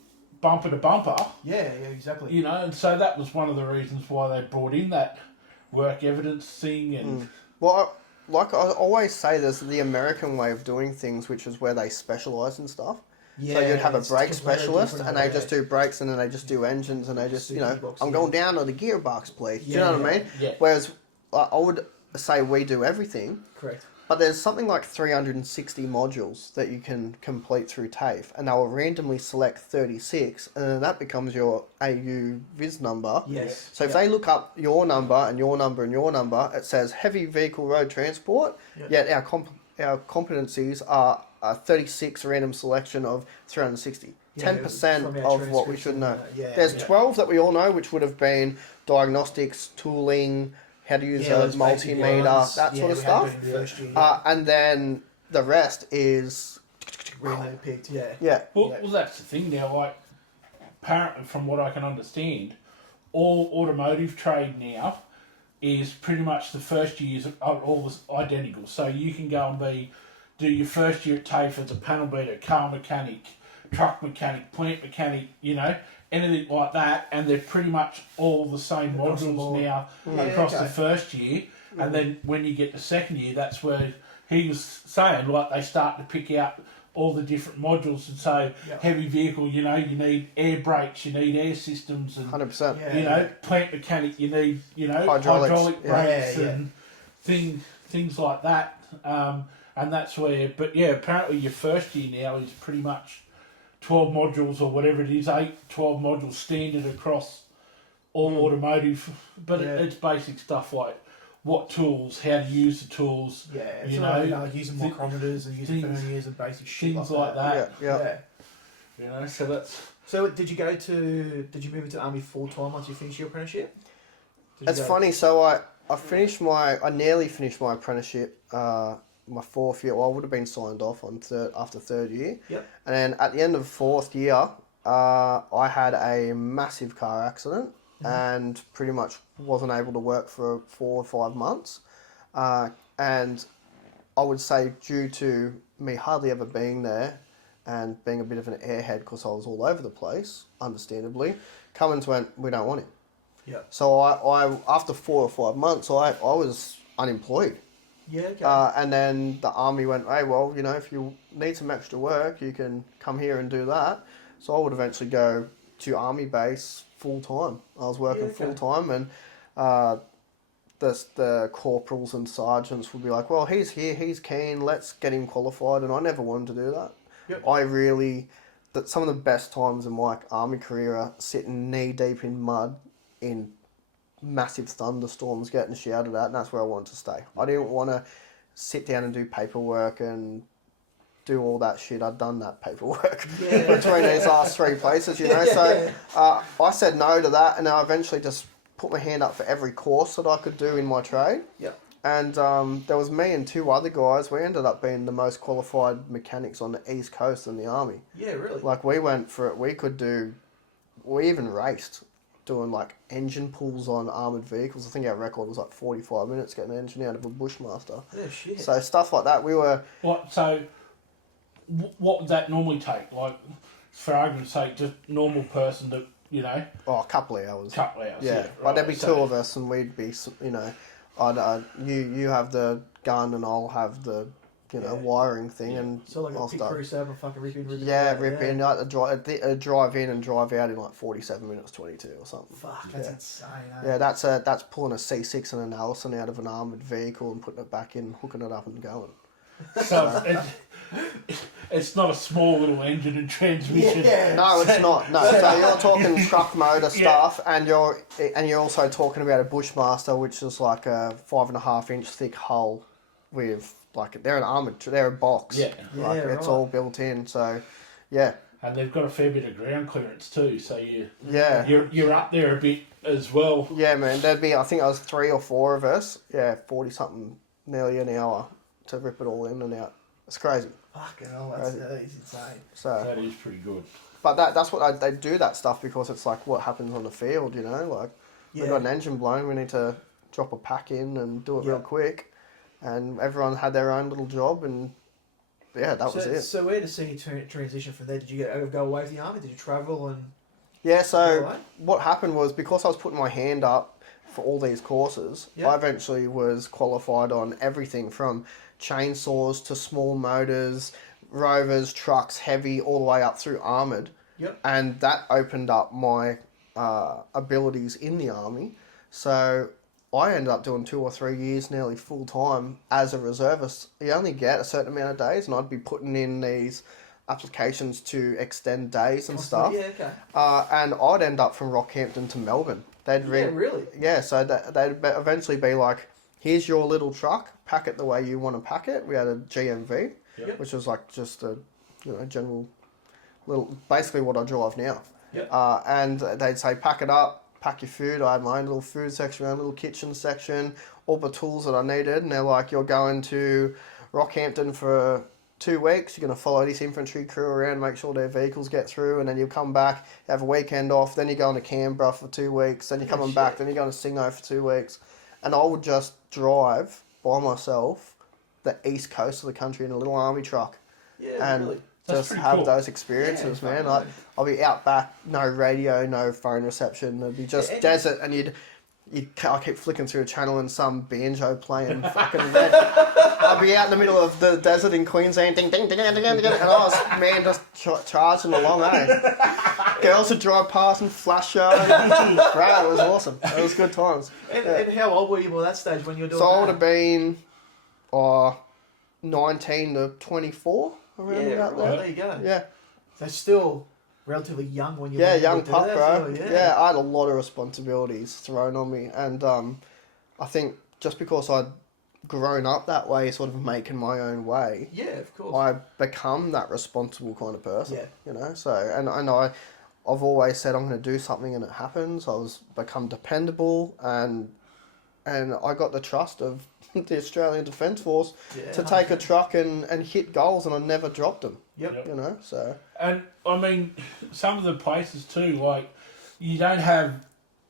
bumper to bumper. Exactly. And so that was one of the reasons why they brought in that work evidence thing. And Well, like I always say, there's the American way of doing things, which is where they specialise in stuff. So you'd have a brake specialist, and they just do brakes, and then they just do engines, and they just, I'm going down to the gearbox, please. Do you know what I mean? Whereas I would say we do everything. Correct. But there's something like 360 modules that you can complete through TAFE, and they'll randomly select 36, and then that becomes your AU VIS number. So if they look up your number and your number and your number, it says heavy vehicle road transport, yet our competencies are a 36 random selection of 360. 10% of what we should know. There's 12 that we all know, which would have been diagnostics, tooling, how to use a multimeter, that sort of stuff. And then the rest is randomly picked. Well, that's the thing now. Like, apparently, from what I can understand, all automotive trade now is pretty much the first years are all identical. So you can go and do your first year at TAFE as a panel beater, car mechanic, truck mechanic, plant mechanic, anything like that, and they're pretty much all the same modules now across the first year. And then when you get to second year, that's where he was saying, like, they start to pick out all the different modules. And so heavy vehicle, you need air brakes, you need air systems, and 100%. Plant mechanic, you need hydraulic brakes and things like that. And that's where, but apparently your first year now is pretty much 12 modules or whatever it is, 12 modules standard across all automotive. But it's basic stuff like what tools, how to use the tools. Using micrometers and using verniers and basic shit things like that. So that's. So did you move into Army full time once you finished your apprenticeship? It's funny. So I nearly finished my apprenticeship. My fourth year, well, I would have been signed off after third year. And then at the end of fourth year, I had a massive car accident and pretty much wasn't able to work for 4 or 5 months. And I would say due to me hardly ever being there and being a bit of an airhead because I was all over the place, understandably, Cummins went, we don't want him. So I after 4 or 5 months, I was unemployed. And then the army went, hey, well, if you need some extra work, you can come here and do that. So I would eventually go to army base full time. I was working full time, and the corporals and sergeants would be like, well, he's here, he's keen, let's get him qualified. And I never wanted to do that. Some of the best times in my army career are sitting knee deep in mud in massive thunderstorms getting shouted at, and that's where I wanted to stay. I didn't want to sit down and do paperwork and do all that shit. I'd done that paperwork Yeah. between these last 3 places, you know. So I said no to that, and I eventually just put my hand up for every course that I could do in my trade. Yep. And there was me and 2 other guys. We ended up being the most qualified mechanics on the East Coast in the Army. Yeah, really. Like, we went for it. We even raced doing, like, engine pulls on armoured vehicles. I think our record was, like, 45 minutes getting an engine out of a Bushmaster. Yeah, shit. So stuff like that, we were... What would that normally take? Like, for argument's sake, just normal person that, you know... Oh, a couple of hours. Couple of hours, Yeah. right. Like, there'd be 2 of us, and we'd be, you know... you have the gun, and I'll have the, wiring thing, and So like I'll a big start... crew saber, fucking rip in. Yeah, rip in. Like, drive in and drive out in like 47 minutes, 22 or something. Fuck, that's insane. Eh? Yeah, that's pulling a C6 and an Allison out of an armoured vehicle and putting it back in, hooking it up and going. So it's not a small little engine and transmission. Yeah. No, it's not. No, so you're talking truck motor stuff, and you're also talking about a Bushmaster, which is like a 5.5-inch thick hull with they're a box. Yeah. It's all built in. So, yeah. And they've got a fair bit of ground clearance too, so you're up there a bit as well. Yeah, man. I think I was 3 or 4 of us. Yeah, 40 something, nearly an hour to rip it all in and out. It's crazy. Fucking hell, that is insane. So that is pretty good. But that's what they do that stuff because it's like what happens on the field, you know. Like we got an engine blown, we need to drop a pack in and do it real quick, and everyone had their own little job, and that was it. So where did you transition from there? Did you go away from the army? Did you travel and? Yeah. So what happened was because I was putting my hand up for all these courses, I eventually was qualified on everything from chainsaws to small motors, rovers, trucks, heavy, all the way up through armoured. Yep. And that opened up my abilities in the army. So I ended up doing 2 or 3 years nearly full time as a reservist. You only get a certain amount of days, and I'd be putting in these applications to extend days and stuff. Yeah, okay. And I'd end up from Rockhampton to Melbourne. Really? Yeah, so they'd eventually be like, here's your little truck, pack it the way you want to pack it. We had a GMV, which was like just a, general little, basically what I drive now. Yep. And they'd say, pack it up, pack your food. I had my own little food section, my own little kitchen section, all the tools that I needed. And they're like, you're going to Rockhampton for 2 weeks. You're going to follow this infantry crew around, make sure their vehicles get through, and then you'll come back, have a weekend off. Then you're going to Canberra for 2 weeks. Then you're coming back. Then you're going to Singo for 2 weeks. And I would just drive by myself the east coast of the country in a little army truck. Yeah, and really. just have those experiences, man. Like, I'll be out back, no radio, no phone reception. There'd be just desert, and I keep flicking through a channel and some banjo playing fucking red. I'd be out in the middle of the desert in Queensland, ding, ding, ding, ding, ding, ding, and I was, man, just charging along, Girls would drive past and flash you. Right, it was awesome. It was good times. And how old were you at that stage when you were doing that? So I would have been 19 to 24, around about there. There you go. Yeah. So still relatively young when you were young pup, bro. So, yeah, I had a lot of responsibilities thrown on me, and I think just because I'd grown up that way, sort of making my own way, of course, I become that responsible kind of person. Yeah. So I've always said I'm going to do something, and it happens. I was become dependable, and I got the trust of the Australian Defence Force to take a truck and hit goals, and I never dropped them. Yep. So. And I mean, some of the places too, like, you don't have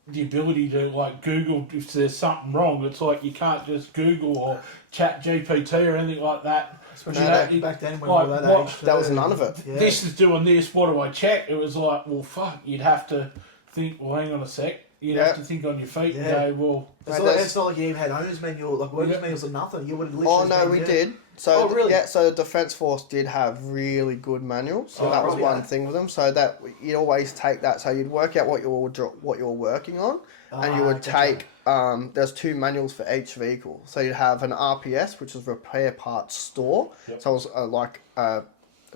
the ability to like Google if there's something wrong. It's like you can't just Google or chat GPT or anything like that. Especially back then when we were that age. That was none of it. Yeah. This is doing this, what do I check? It was like, well, fuck, you'd have to think, well, hang on a sec. You'd have to think on your feet and go, well... It's not like you even had owner's manual, like workers manuals or nothing. You would have literally... Oh, no, we did. So, really? So the Defence Force did have really good manuals. So that was one thing with them. So that you'd always take that. So you'd work out what you were working on, and you would take... there's 2 manuals for each vehicle. So you'd have an RPS, which is Repair Parts Store. Yep. So it was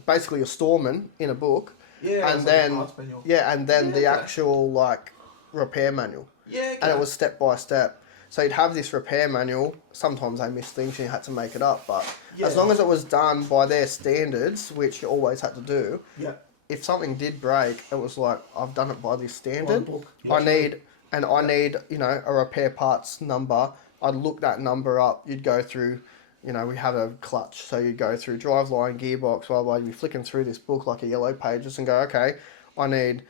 basically a storeman in a book. Yeah, and then the actual repair manual. Yeah, okay. And it was step by step. So you'd have this repair manual. Sometimes they missed things and you had to make it up. But Yeah. as long as it was done by their standards, which you always had to do, Yeah. if something did break, it was like, I've done it by this standard. book. I need, a repair parts number. I'd look that number up. You'd go through, we have a clutch. So you'd go through driveline, gearbox, blah, blah. You'd be flicking through this book like a yellow pages and go, okay, I need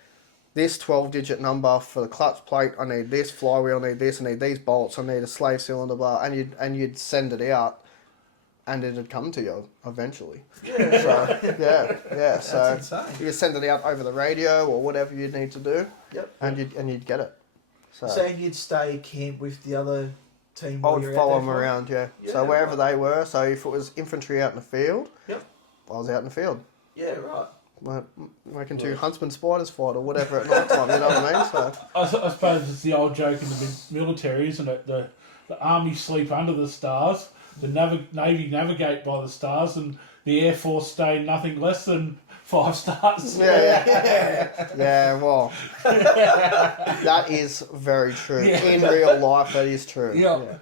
this 12-digit number for the clutch plate. I need this flywheel. I need this. I need these bolts. I need a slave cylinder bar. And you'd send it out, and it'd come to you eventually. Yeah. So yeah. That's So insane. you send it out over the radio or whatever you'd need to do. Yep. And you'd get it. So Saying you'd stay camp with the other team. while I would you're out follow there them for it? around. Yeah. Yeah, So wherever right. they were. So if it was infantry out in the field, Yep. I was out in the field. Yeah. Right. Making two huntsman spiders fight or whatever at night time. You know what I mean? So I suppose it's the old joke in the military, isn't it? The army sleep under the stars, the navy navigate by the stars, and the air force stay nothing less than 5 stars. yeah. Well, that is very true. Yeah. In real life, that is true. Yeah.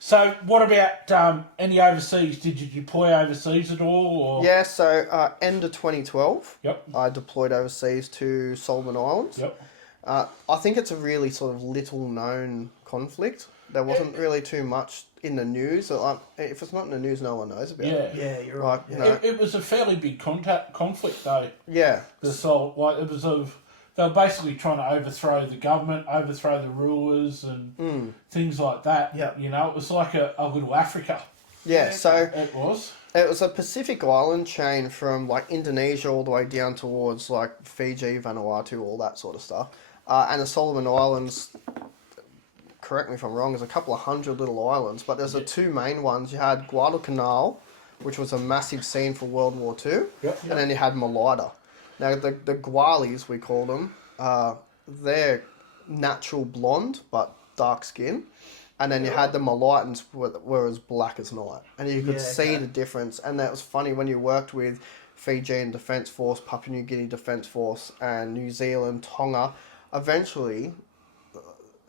So, what about any overseas? Did you deploy overseas at all? Or? Yeah, so end of 2012, Yep. I deployed overseas to Solomon Islands. Yep. I think it's a really sort of little known conflict. There wasn't really too much in the news. If it's not in the news, no one knows about it. Yeah. You're right. Like, you know, It was a fairly big conflict, though. yeah. They were basically trying to overthrow the government, overthrow the rulers, and things like that. Yep. It was like a little Africa. Yeah, so It was. it was a Pacific island chain from like Indonesia all the way down towards like Fiji, Vanuatu, all that sort of stuff. And the Solomon Islands, correct me if I'm wrong, there's a couple of hundred little islands, but there's the two main ones. You had Guadalcanal, which was a massive scene for World War II, Yep. and then you had Malaita. Now, the Gualis, we call them, they're natural blonde, but dark skin. And then you had the Malaitans, were as black as night. And you could see the difference. And that was funny when you worked with Fijian Defence Force, Papua New Guinea Defence Force, and New Zealand, Tonga. Eventually,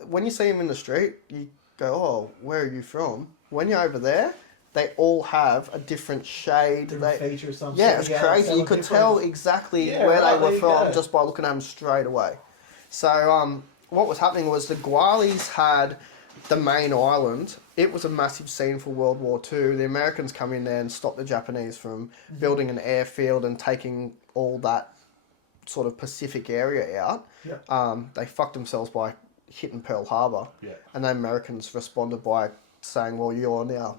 when you see them in the street, you go, oh, where are you from? When you're over there, they all have a different shade. Feature or something. Yeah, it's crazy. You could tell exactly where they were from just by looking at them straight away. So what was happening was the Gualis had the main island. It was a massive scene for World War II. The Americans come in there and stop the Japanese from building an airfield and taking all that sort of Pacific area out. Yeah. They fucked themselves by hitting Pearl Harbor. Yeah. And the Americans responded by saying, well, you're now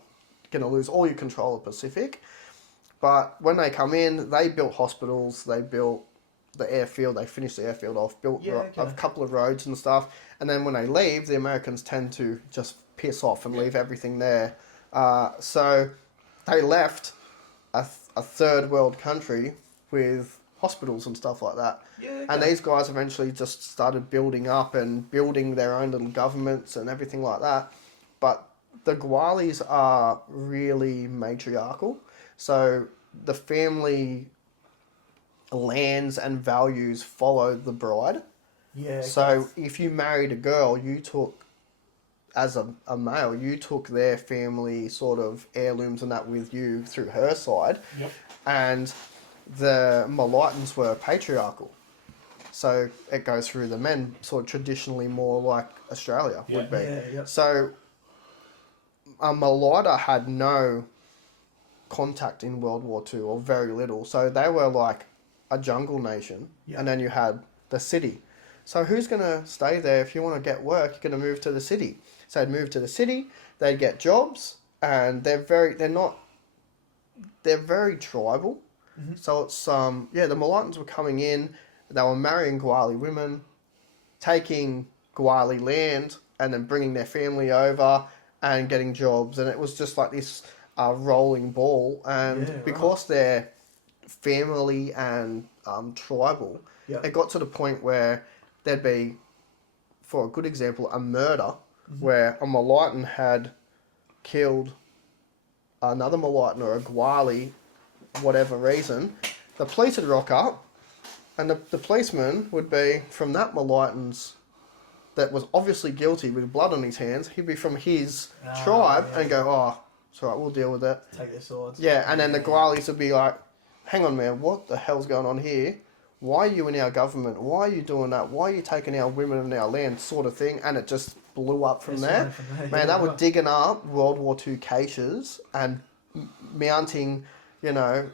going to lose all your control of Pacific. But when they come in, they built hospitals, they built the airfield, they finished the airfield off, built a couple of roads and stuff. And then when they leave, the Americans tend to just piss off and leave everything there. So they left a third world country with hospitals and stuff like that. And these guys eventually just started building up and building their own little governments and everything like that. But the Gualis are really matriarchal. So the family lands and values follow the bride. Yeah. So if you married a girl, you took, as a male, you took their family sort of heirlooms and that with you through her side. Yep. And the Malaitans were patriarchal. So it goes through the men, sort of traditionally more like Australia would be. Yeah. So Malaita had no contact in World War II, or very little. So they were like a jungle nation. And then you had the city. So who's going to stay there? If you want to get work, you're going to move to the city. So they'd move to the city, they'd get jobs, and they're very tribal. So it's, the Malaitans were coming in, they were marrying Guali women, taking Guali land, and then bringing their family over and getting jobs. And it was just like this rolling ball. And because they're family and tribal, it got to the point where there'd be, for a good example, a murder where a Malaitan had killed another Malaitan or a Guali, whatever reason. The police would rock up, and the policeman would be from that Malaitan's that was obviously guilty with blood on his hands, he'd be from his tribe and go, oh, it's all right, we'll deal with it. Take their swords. Yeah, and then the Gwalis would be like, hang on, man, what the hell's going on here? Why are you in our government? Why are you doing that? Why are you taking our women and our land, sort of thing? And it just blew up from there. Man, they were digging up World War II caches and mounting, you know,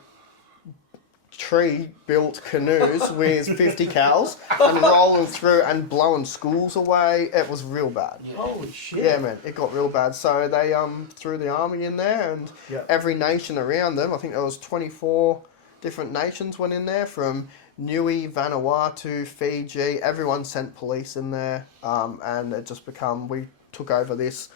tree-built canoes with 50 cows and rolling through and blowing schools away. It was real bad. Holy shit. Yeah, man, it got real bad. So they threw the army in there, and every nation around them, I think there was 24 different nations went in there, from Niue, Vanuatu, Fiji. Everyone sent police in there, and it just we took over this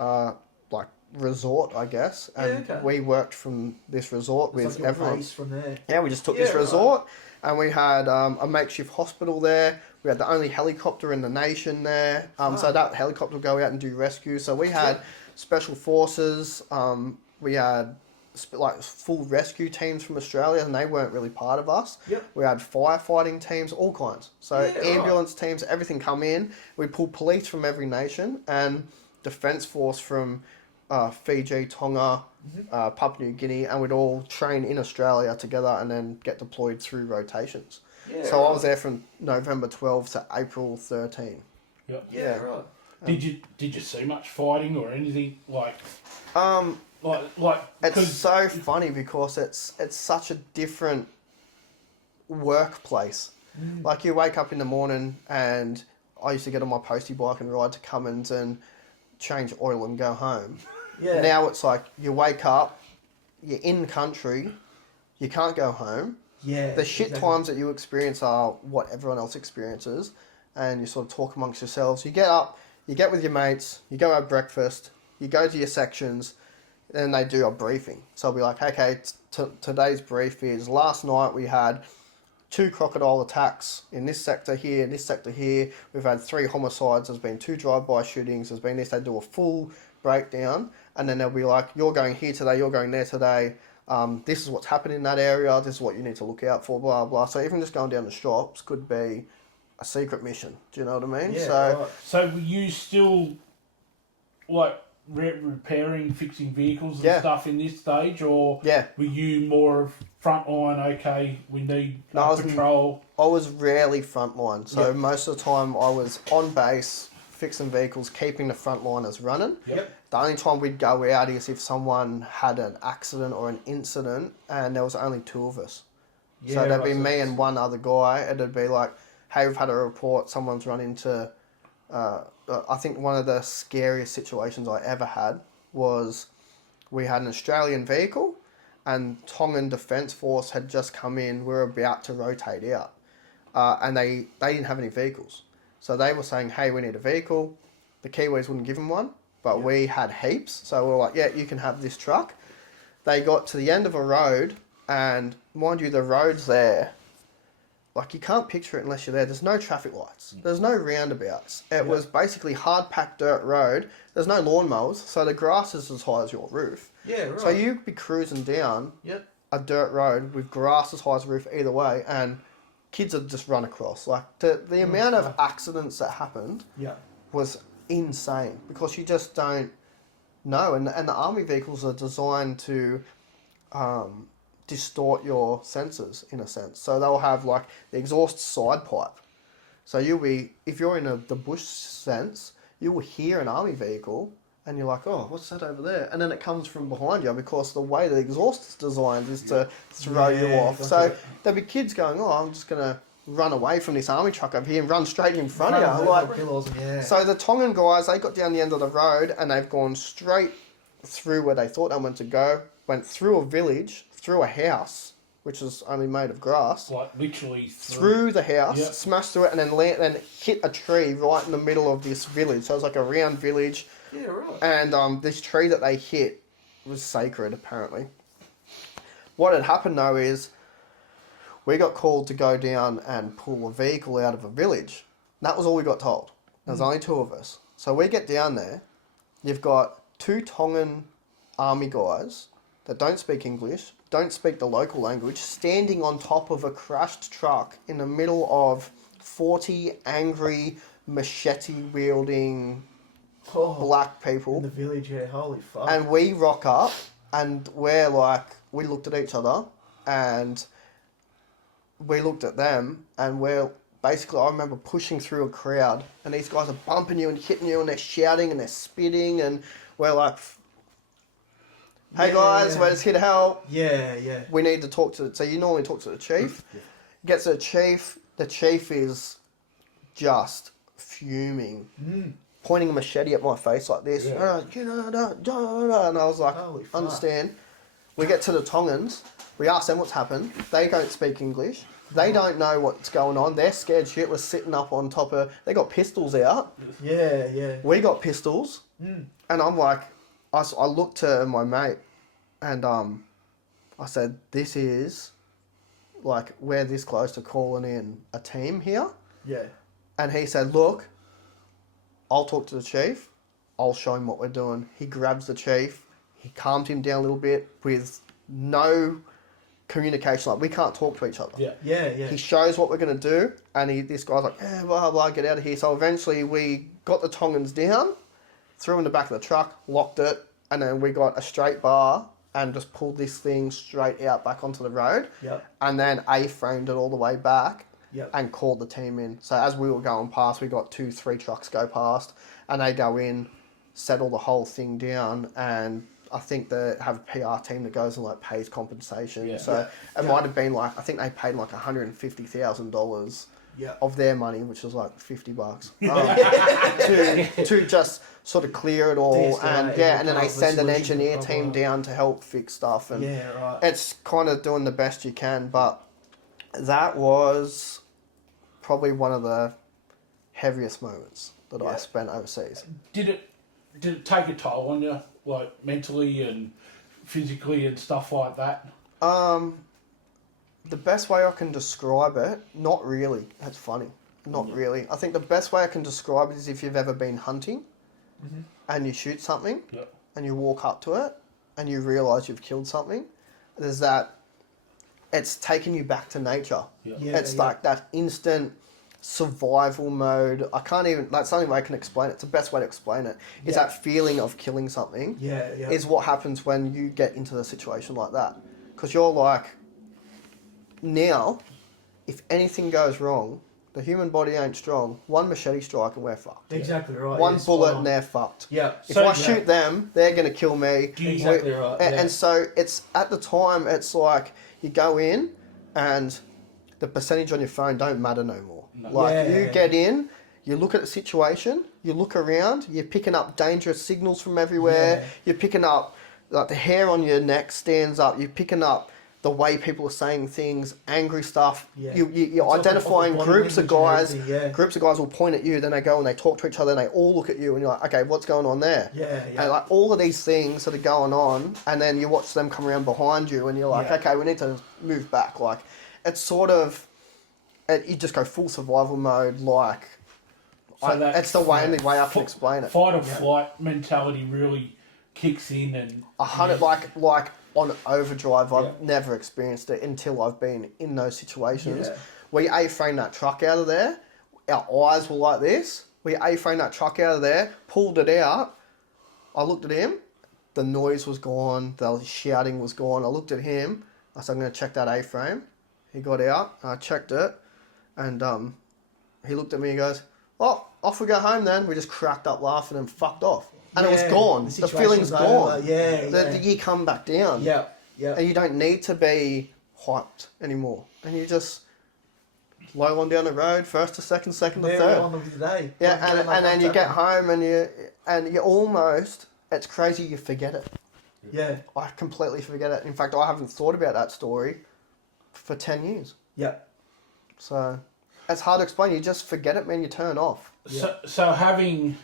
like resort, I guess, and we worked from this resort with like everyone. Base from there. Yeah, we just took this resort, and we had a makeshift hospital there. We had the only helicopter in the nation there, so that helicopter would go out and do rescue. So we had special forces. We had like full rescue teams from Australia, and they weren't really part of us. We had firefighting teams, all kinds. So ambulance teams, everything come in. We pull police from every nation and defence force from Fiji, Tonga, Papua New Guinea, and we'd all train in Australia together and then get deployed through rotations. So I was there from November 12 to April 13. Right. Did you see much fighting or anything like? It's so funny because it's such a different workplace. Like, you wake up in the morning, and I used to get on my postie bike and ride to Cummins and change oil and go home. Now it's like you wake up, you're in country, you can't go home. The shit times that you experience are what everyone else experiences, and you sort of talk amongst yourselves. You get up, you get with your mates, you go have breakfast, you go to your sections, then they do a briefing. So I'll be like, okay, today's brief is, last night we had 2 crocodile attacks in this sector here, in this sector here. We've had 3 homicides. There's been 2 drive-by shootings. There's been this. They do a full breakdown, and then they'll be like, you're going here today, you're going there today. This is what's happening in that area. This is what you need to look out for, blah, blah. So even just going down the shops could be a secret mission. Do you know what I mean? So were you still, like, repairing, fixing vehicles and stuff in this stage, or were you more of frontline? Okay, we need patrol. I was rarely frontline, so most of the time I was on base, fixing vehicles, keeping the frontliners running. The only time we'd go out is if someone had an accident or an incident, and there was only 2 of us. So there'd be me and one other guy. It'd be like, hey, we've had a report, someone's run into... I think one of the scariest situations I ever had was we had an Australian vehicle, and Tongan Defence Force had just come in. We were about to rotate out, and they didn't have any vehicles. So they were saying, hey, we need a vehicle. The Kiwis wouldn't give them one, but we had heaps. So we were like, yeah, you can have this truck. They got to the end of a road, and mind you, the roads there, like, you can't picture it unless you're there. There's no traffic lights. There's no roundabouts. It was basically hard-packed dirt road. There's no lawnmowers, so the grass is as high as your roof. So you'd be cruising down a dirt road with grass as high as the roof either way, and kids would just run across. Like, the amount of accidents that happened was insane, because you just don't know. And the army vehicles are designed to... distort your senses, in a sense. So they'll have, like, the exhaust side pipe. So you'll be, if you're in the bush sense, you will hear an army vehicle, and you're like, oh, what's that over there? And then it comes from behind you, because the way the exhaust is designed is to throw you off. So there'll be kids going, oh, I'm just going to run away from this army truck over here and run straight in front of you. Like, so the Tongan guys, they got down the end of the road, and they've gone straight through where they thought they went to go, went through a village, through a house, which was only made of grass. Like, literally through the house, smashed through it, and then hit a tree right in the middle of this village. So it was like a round village. And this tree that they hit was sacred, apparently. What had happened, though, is we got called to go down and pull a vehicle out of a village. And that was all we got told. There was only 2 of us. So we get down there. You've got 2 Tongan army guys that don't speak English, don't speak the local language, standing on top of a crashed truck in the middle of 40 angry, machete wielding Oh, black in people. the village, yeah. Holy fuck. And we rock up, and we're like, we looked at each other, and we looked at them, and we're basically, I remember pushing through a crowd, and these guys are bumping you and hitting you, and they're shouting and they're spitting, and we're like, hey guys, we're just here to help. Yeah, yeah. We need to talk to, so you normally talk to the chief. Gets to the chief is just fuming, pointing a machete at my face like this. Yeah. And I was like, Holy fuck. understand. We get to the Tongans. We ask them what's happened. They don't speak English. They don't know what's going on. They're scared shit. We're sitting up on top of... They got pistols out. Yeah, yeah. We got pistols. And I'm like... I looked to my mate and I said, this is... Like, we're this close to calling in a team here. Yeah. And he said, look, I'll talk to the chief. I'll show him what we're doing. He grabs the chief. He calmed him down a little bit with no communication. Like, we can't talk to each other. Yeah. Yeah, yeah. He shows what we're going to do. And this guy's like, yeah, blah, blah, get out of here. So eventually we got the Tongans down, threw in the back of the truck, locked it. And then we got a straight bar and just pulled this thing straight out back onto the road. Yep. And then A-framed it all the way back. Yep. And called the team in. So as we were going past, we got 2-3 trucks go past, and they go in, settle the whole thing down, and I think they have a PR team that goes and like pays compensation. Yeah. So it might have been like, I think they paid like $150,000 Yeah. of their money, which was like $50, to just sort of clear it all, and and then they send an engineer team down to help fix stuff, and Yeah, right. it's kind of doing the best you can. But that was probably one of the heaviest moments that I spent overseas. Did it take a toll on you, like mentally and physically and stuff like that? The best way I can describe it, not really. That's funny. Not really. I think the best way I can describe it is if you've ever been hunting and you shoot something and you walk up to it and you realise you've killed something. There's that, it's taken you back to nature. Yeah, It's like that instant survival mode. I can't even, that's the only way I can explain it. It's the best way to explain it. Is that feeling of killing something is what happens when you get into a situation like that. Because you're like, now, if anything goes wrong, the human body ain't strong. One machete strike and we're fucked. Exactly right. One bullet and they're fucked. Yeah. If I shoot them, they're going to kill me. Exactly right. And so it's, at the time, it's like you go in and the percentage on your phone don't matter no more. No. Like you get in, you look at the situation, you look around, you're picking up dangerous signals from everywhere. Yeah. You're picking up, like the hair on your neck stands up. You're picking up the way people are saying things, angry stuff. Yeah. You're It's identifying off the body groups of language and guys. everything, Groups of guys will point at you, then they go and they talk to each other and they all look at you and you're like, okay, what's going on there? And like all of these things that are going on, and then you watch them come around behind you and you're like, okay, we need to move back. Like, it's sort of, you just go full survival mode, like, it's the only way I can explain it. Fight or flight mentality really kicks in, and 100, like on overdrive. I've never experienced it until I've been in those situations. We A-framed that truck out of there. Our eyes were like this. We A-framed that truck out of there, pulled it out. I looked at him. The noise was gone. The shouting was gone. I looked at him. I said, I'm going to check that A-frame. He got out. I checked it. And he looked at me and goes, oh, off we go home then. We just cracked up laughing and fucked off. And it was gone. The feeling's gone. You come back down. And you don't need to be hyped anymore. And you just low on down the road, first to second to third. On with the day. And then you get home and you almost, it's crazy, you forget it. Yeah. I completely forget it. In fact, I haven't thought about that story for 10 years. Yeah. So it's hard to explain. You just forget it, man. You turn off. So having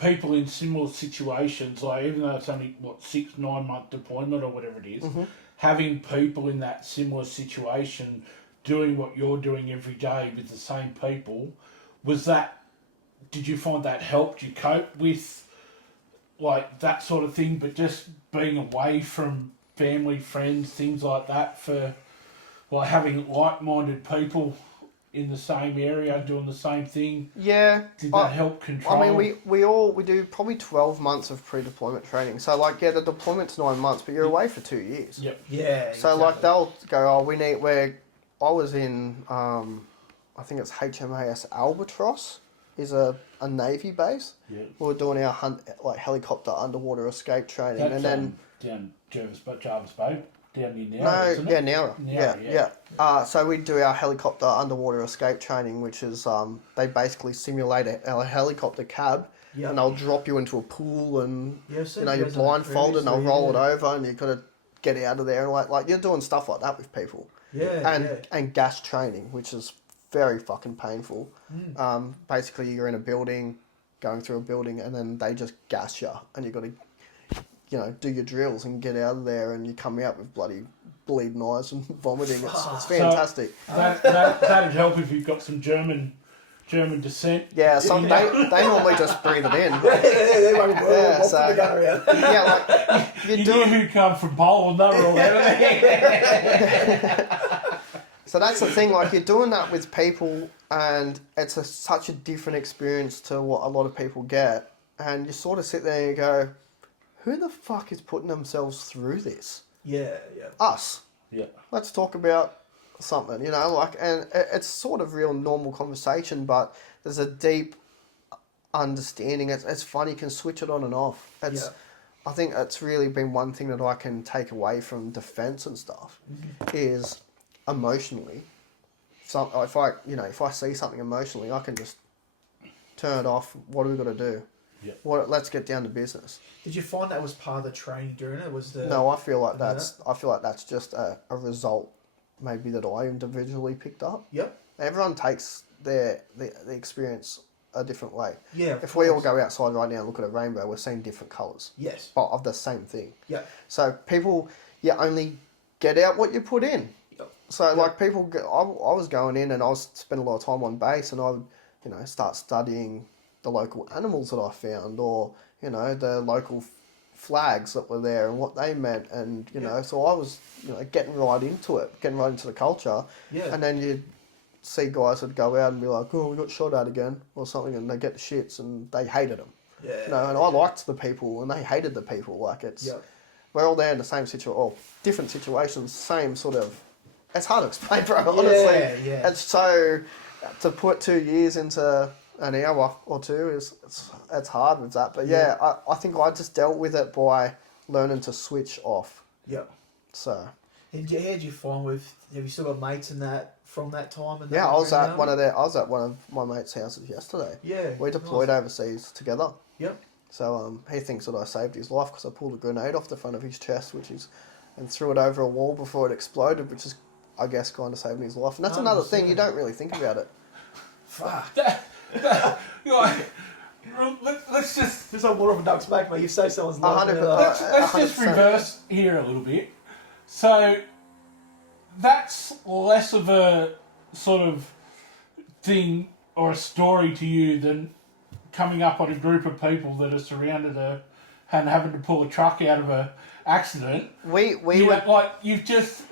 people in similar situations, like even though it's only 6-9 month deployment or whatever it is, having people in that similar situation doing what you're doing every day with the same people, did you find that helped you cope with like that sort of thing, but just being away from family, friends, things like that, for like having like-minded people in the same area doing the same thing? Yeah. Did that help control? I mean, we do probably 12 months of pre-deployment training. So, like, yeah, the deployment's 9 months, but you're away for 2 years. Yep. Yeah. So, like, they'll go, I was in, I think it's HMAS Albatross, is a Navy base. Yeah. We were doing our helicopter underwater escape training, That's, and then down Jarvis Bay, down near Nowra, no, isn't yeah, it? Nowra, yeah. So we do our helicopter underwater escape training, which is they basically simulate a helicopter cab, and they'll drop you into a pool, and you're blindfolded, and they'll roll it over, and you've got to get out of there, and like you're doing stuff like that with people. And gas training, which is very fucking painful. Basically, you're in a building, going through a building, and then they just gas you, and you've got to, do your drills and get out of there, and you come out with bloody bleeding eyes and vomiting. It's fantastic. So that'd help if you've got some German descent. Yeah, they normally just breathe it in. They won't the gun around. Yeah, like you knew who come from Poland, they were all out of there. So that's the thing, like, you're doing that with people, and it's such a different experience to what a lot of people get, and you sort of sit there and you go, who the fuck is putting themselves through this? Yeah. Us. Yeah. Let's talk about something, and it's sort of real normal conversation, but there's a deep understanding. It's funny, you can switch it on and off. I think it's really been one thing that I can take away from defence and stuff, is emotionally. So if I see something emotionally, I can just turn it off. What do we got to do? Yeah. Let's get down to business. Did you find that was part of the training during it? No, I feel like that's just a result maybe that I individually picked up. Yep. Everyone takes the experience a different way. Yeah. If we all go outside right now and look at a rainbow, we're seeing different colours. Yes. But of the same thing. Yeah. So people, only get out what you put in. Yep. So like people, I was going in and I was spending a lot of time on base, and I would, start studying the local animals that I found, or the local flags that were there and what they meant, and so I was getting right into the culture. Yeah. And then you'd see guys that go out and be like, oh, we got shot at again or something, and they get the shits and they hated them. Yeah. And I liked the people and they hated the people. Like we're all there in the same situation, or different situations, same sort of. It's hard to explain, bro. Honestly, it's so to put 2 years into an hour or two it's hard with that. But I think I just dealt with it by learning to switch off. Yep. So. And how did you find have you still got mates in that from that time? And I was at one of my mates' houses yesterday. Yeah. We deployed overseas together. Yep. So he thinks that I saved his life because I pulled a grenade off the front of his chest, and threw it over a wall before it exploded, which is, I guess, kind of saving his life. And that's another thing, you don't really think about it. Fuck. Let's just... It's like War of a Duck's back, mate. You say someone's life. Let's just reverse here a little bit. So, that's less of a sort of thing or a story to you than coming up on a group of people that are surrounded and having to pull a truck out of a accident. We were... Like, you've just...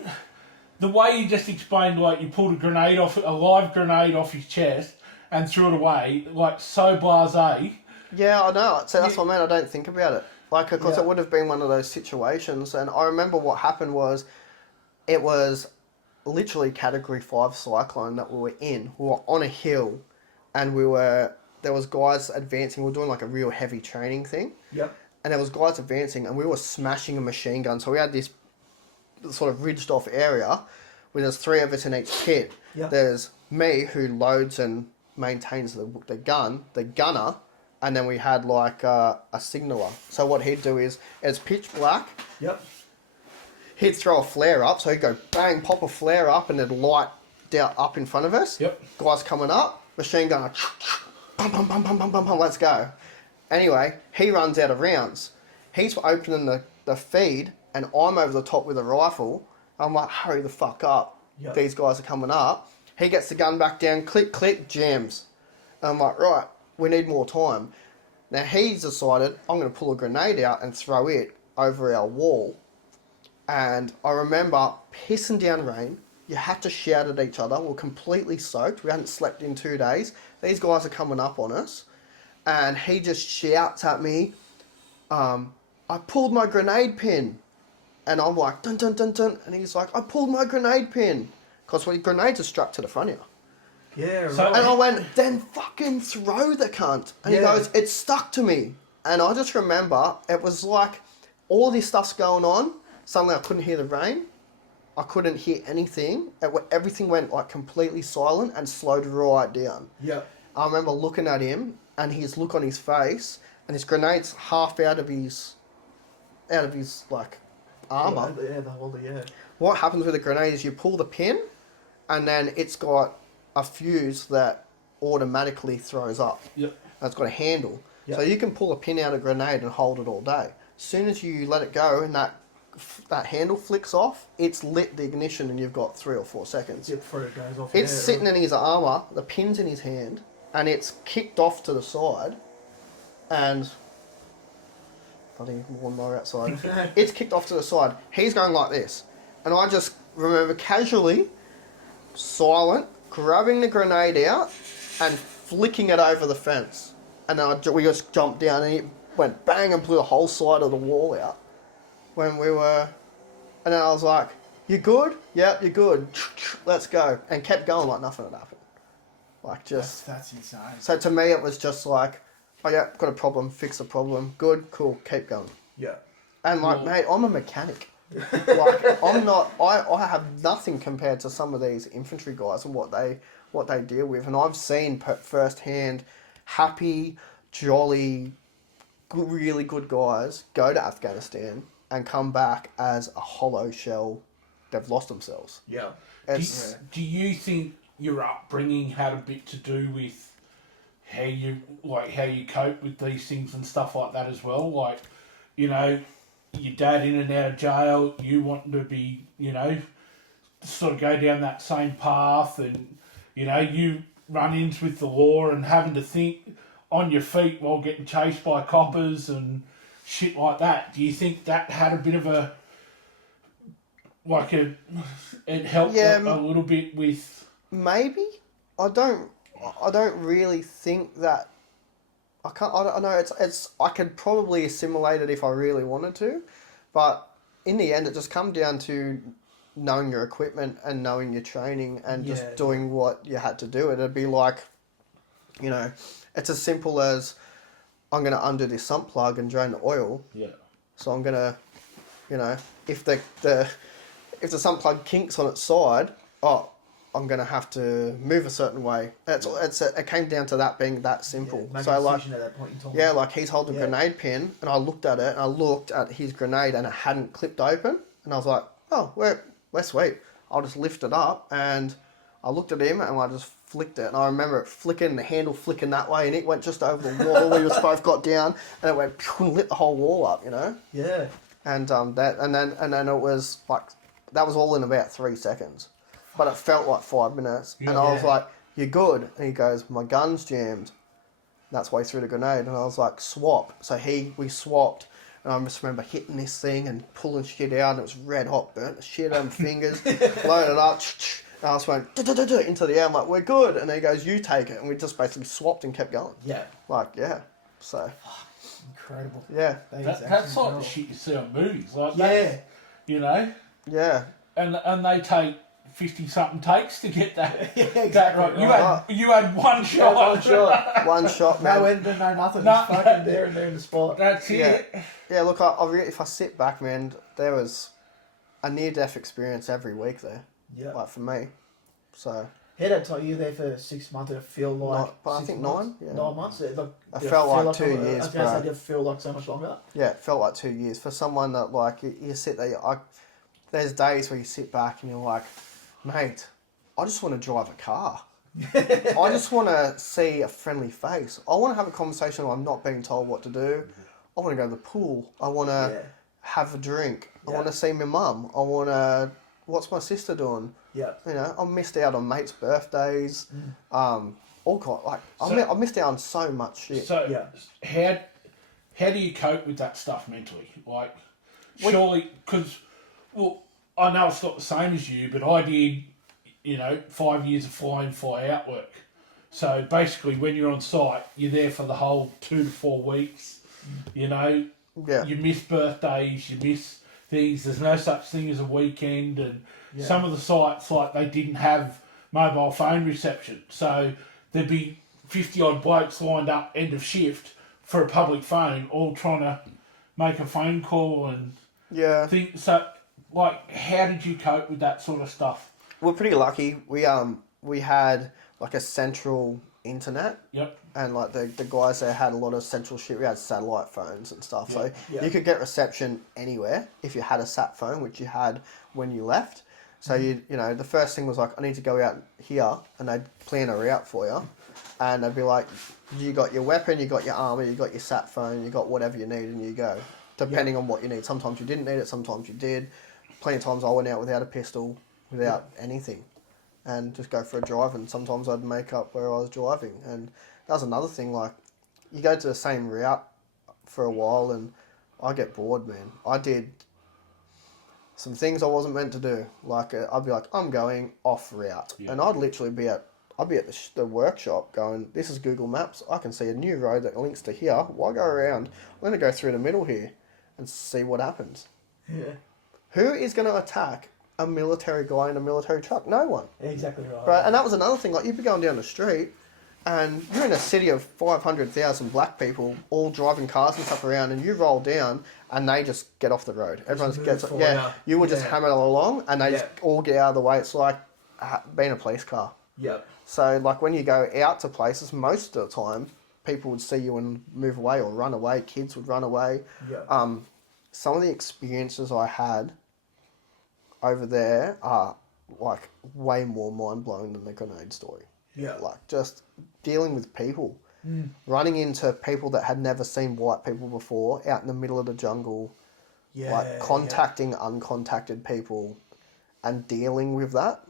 The way you just explained, like, you pulled a live grenade off his chest and threw it away, like, so blasé. Yeah, I know. So that's what I mean. I don't think about it. Like, because it would have been one of those situations. And I remember what happened was, it was literally Category 5 cyclone that we were in. We were on a hill, and there was guys advancing. We were doing, like, a real heavy training thing. Yep. And there was guys advancing, and we were smashing a machine gun. So we had this sort of ridged off area where there's 3 of us in each pit. Yep. There's me, who loads and maintains the gun, the gunner, and then we had like a signaller. So what he'd do is, it's pitch black. Yep. He'd throw a flare up, so he'd go bang, pop a flare up, and it'd light down up in front of us. Yep. Guys coming up, machine gunner, bum, bum, bum, bum, bum, bum, bum, let's go. Anyway, he runs out of rounds. He's opening the feed, and I'm over the top with a rifle. I'm like, hurry the fuck up. Yep. These guys are coming up. He gets the gun back down, click, click, jams. And I'm like, right, we need more time. Now he's decided, I'm going to pull a grenade out and throw it over our wall. And I remember pissing down rain, You had to shout at each other. We're completely soaked. We hadn't slept in 2 days. These guys are coming up on us. And he just shouts at me, I pulled my grenade pin. And I'm like, dun, dun, dun, dun. And he's like, I pulled my grenade pin. Because grenades are strapped to the front of you. Yeah, So- right. And I went, then fucking throw the cunt. And he Yeah. goes, it stuck to me. And I just remember, it was like, all this stuff's going on. Suddenly I couldn't hear the rain. I couldn't hear anything. Everything went like completely silent and slowed right down. Yeah. I remember looking at him and his look on his face, and his grenade's half out of his like armor. Yeah, the holder, yeah. What happens with a grenade is you pull the pin, and then it's got a fuse that automatically throws up. Yep. And it's got a handle. Yep. So you can pull a pin out of a grenade and hold it all day. As soon as you let it go and that handle flicks off, it's lit the ignition and you've got 3 or 4 seconds. Zip before it goes off. It's sitting in his armour, the pin's in his hand, and it's kicked off to the side, and I think one more outside. It's kicked off to the side. He's going like this, and I just remember casually, silent, grabbing the grenade out and flicking it over the fence, and then we just jumped down and it went bang and blew the whole side of the wall out. When we were, and then I was like, "You good? Yep, you're good. Let's go," and kept going like nothing had happened. Like just. That's insane. So to me, it was just like, "Oh yeah, got a problem. Fix the problem. Good, cool. Keep going." Yeah. And like, Well- mate, I'm a mechanic. Like, I'm not. I have nothing compared to some of these infantry guys and what they deal with, and I've seen firsthand, happy, jolly, really good guys go to Afghanistan and come back as a hollow shell. They've lost themselves. Yeah. It's Do you think your upbringing had a bit to do with how you cope with these things and stuff like that as well? Like, you know, your dad in and out of jail, you wanting to be, you know, sort of go down that same path, and you know, you run-ins with the law and having to think on your feet while getting chased by coppers and shit like that. Do you think that had a bit of a it helped Yeah, a little bit with? maybe. I don't really think that. I don't know. It's. I could probably assimilate it if I really wanted to, but in the end, it just comes down to knowing your equipment and knowing your training and just Yeah. doing what you had to do. It'd be like, you know, it's as simple as I'm going to undo this sump plug and drain the oil. Yeah. So I'm going to, you know, if the sump plug kinks on its side, I'm going to have to move a certain way. It came down to that being that simple. Make So a like, decision at that point in time. yeah, like he's holding a Yeah. grenade pin, and I looked at it, and I looked at his grenade, and it hadn't clipped open, and I was like, oh, we're sweet. I'll just lift it up, and I looked at him, and I just flicked it, and I remember it flicking, the handle flicking that way, and it went just over the wall. We both got down, and it went pew, and lit the whole wall up, you know. Yeah. And then it was like that was all in about 3 seconds, but it felt like 5 minutes, and I was Yeah. like, "You're good," and he goes, "My gun's jammed." That's why he threw the grenade, and I was like, "Swap." So we swapped, and I just remember hitting this thing and pulling shit out, and it was red hot, burnt the shit out of my fingers, blowing it up, and I just went into the air. I'm like, "We're good," and he goes, "You take it," and we just basically swapped and kept going. Yeah. Like, yeah, so Incredible. yeah, That is That's actually like the incredible. shit you see on movies, like Yeah. that, you know, yeah. and they take 50-something takes to get that. Yeah, That exactly. right. You had one shot. One shot. One shot, man. No editing, no nothing. No. Just fucking there and there in the spot. That's it. Yeah, look, if I sit back, man, there was a near-death experience every week there, Yeah. like for me. So How did I tell you there for 6 months? Did it feel like? But I 6 think months? 9. Yeah. 9 months. Did I it felt feel like 2 longer? years, I was going to bro. say, did it feel like so much longer? Yeah, it felt like 2 years for someone that like you sit there. There's days where you sit back and you're like, mate, I just want to drive a car. I just want to see a friendly face. I want to have a conversation where I'm not being told what to do. I want to go to the pool. I want to Yeah. have a drink. I Yeah. want to see my mum. I want to. What's my sister doing? Yeah. You know, I missed out on mates' birthdays. All kind I missed out on so much shit. So Yeah. how do you cope with that stuff mentally? Like, surely, because, well, I know it's not the same as you, but I did you know, 5 years of fly in, fly out work. So basically, when you're on site, you're there for the whole 2 to 4 weeks. You know, you miss birthdays, you miss things. There's no such thing as a weekend, and some of the sites, like, they didn't have mobile phone reception, so there'd be 50 odd blokes lined up end of shift for a public phone, all trying to make a phone call and think. So, like, how did you cope with that sort of stuff? We're pretty lucky. We had like a central internet. Yep. And like the guys there had a lot of central shit. We had satellite phones and stuff, so Yeah. you could get reception anywhere if you had a sat phone, which you had when you left. So you know, the first thing was like, I need to go out here, and they'd plan a route for you, and they'd be like, you got your weapon, you got your armor, you got your sat phone, you got whatever you need, and you go, depending on what you need. Sometimes you didn't need it, sometimes you did. Plenty of times I went out without a pistol, without anything, and just go for a drive. And sometimes I'd make up where I was driving, and that was another thing. Like, you go to the same route for a while, and I get bored, man. I did some things I wasn't meant to do. Like, I'd be like, I'm going off route, and I'd literally be at the workshop going, this is Google Maps. I can see a new road that links to here. Why go around? I'm going to go through the middle here and see what happens. Yeah. Who is going to attack a military guy in a military truck? No one. Exactly right. Right, and that was another thing. Like, you'd be going down the street, and you're in a city of 500,000 black people all driving cars and stuff around, and you roll down, and they just get off the road. Everyone gets, you would just hammer along, and they just all get out of the way. It's like being a police car. Yep. So, like, when you go out to places, most of the time, people would see you and move away or run away. Kids would run away. Yep. Some of the experiences I had over there are, like, way more mind-blowing than the grenade story. Yeah. Like, just dealing with people. Running into people that had never seen white people before out in the middle of the jungle. Yeah. Like, contacting uncontacted people and dealing with that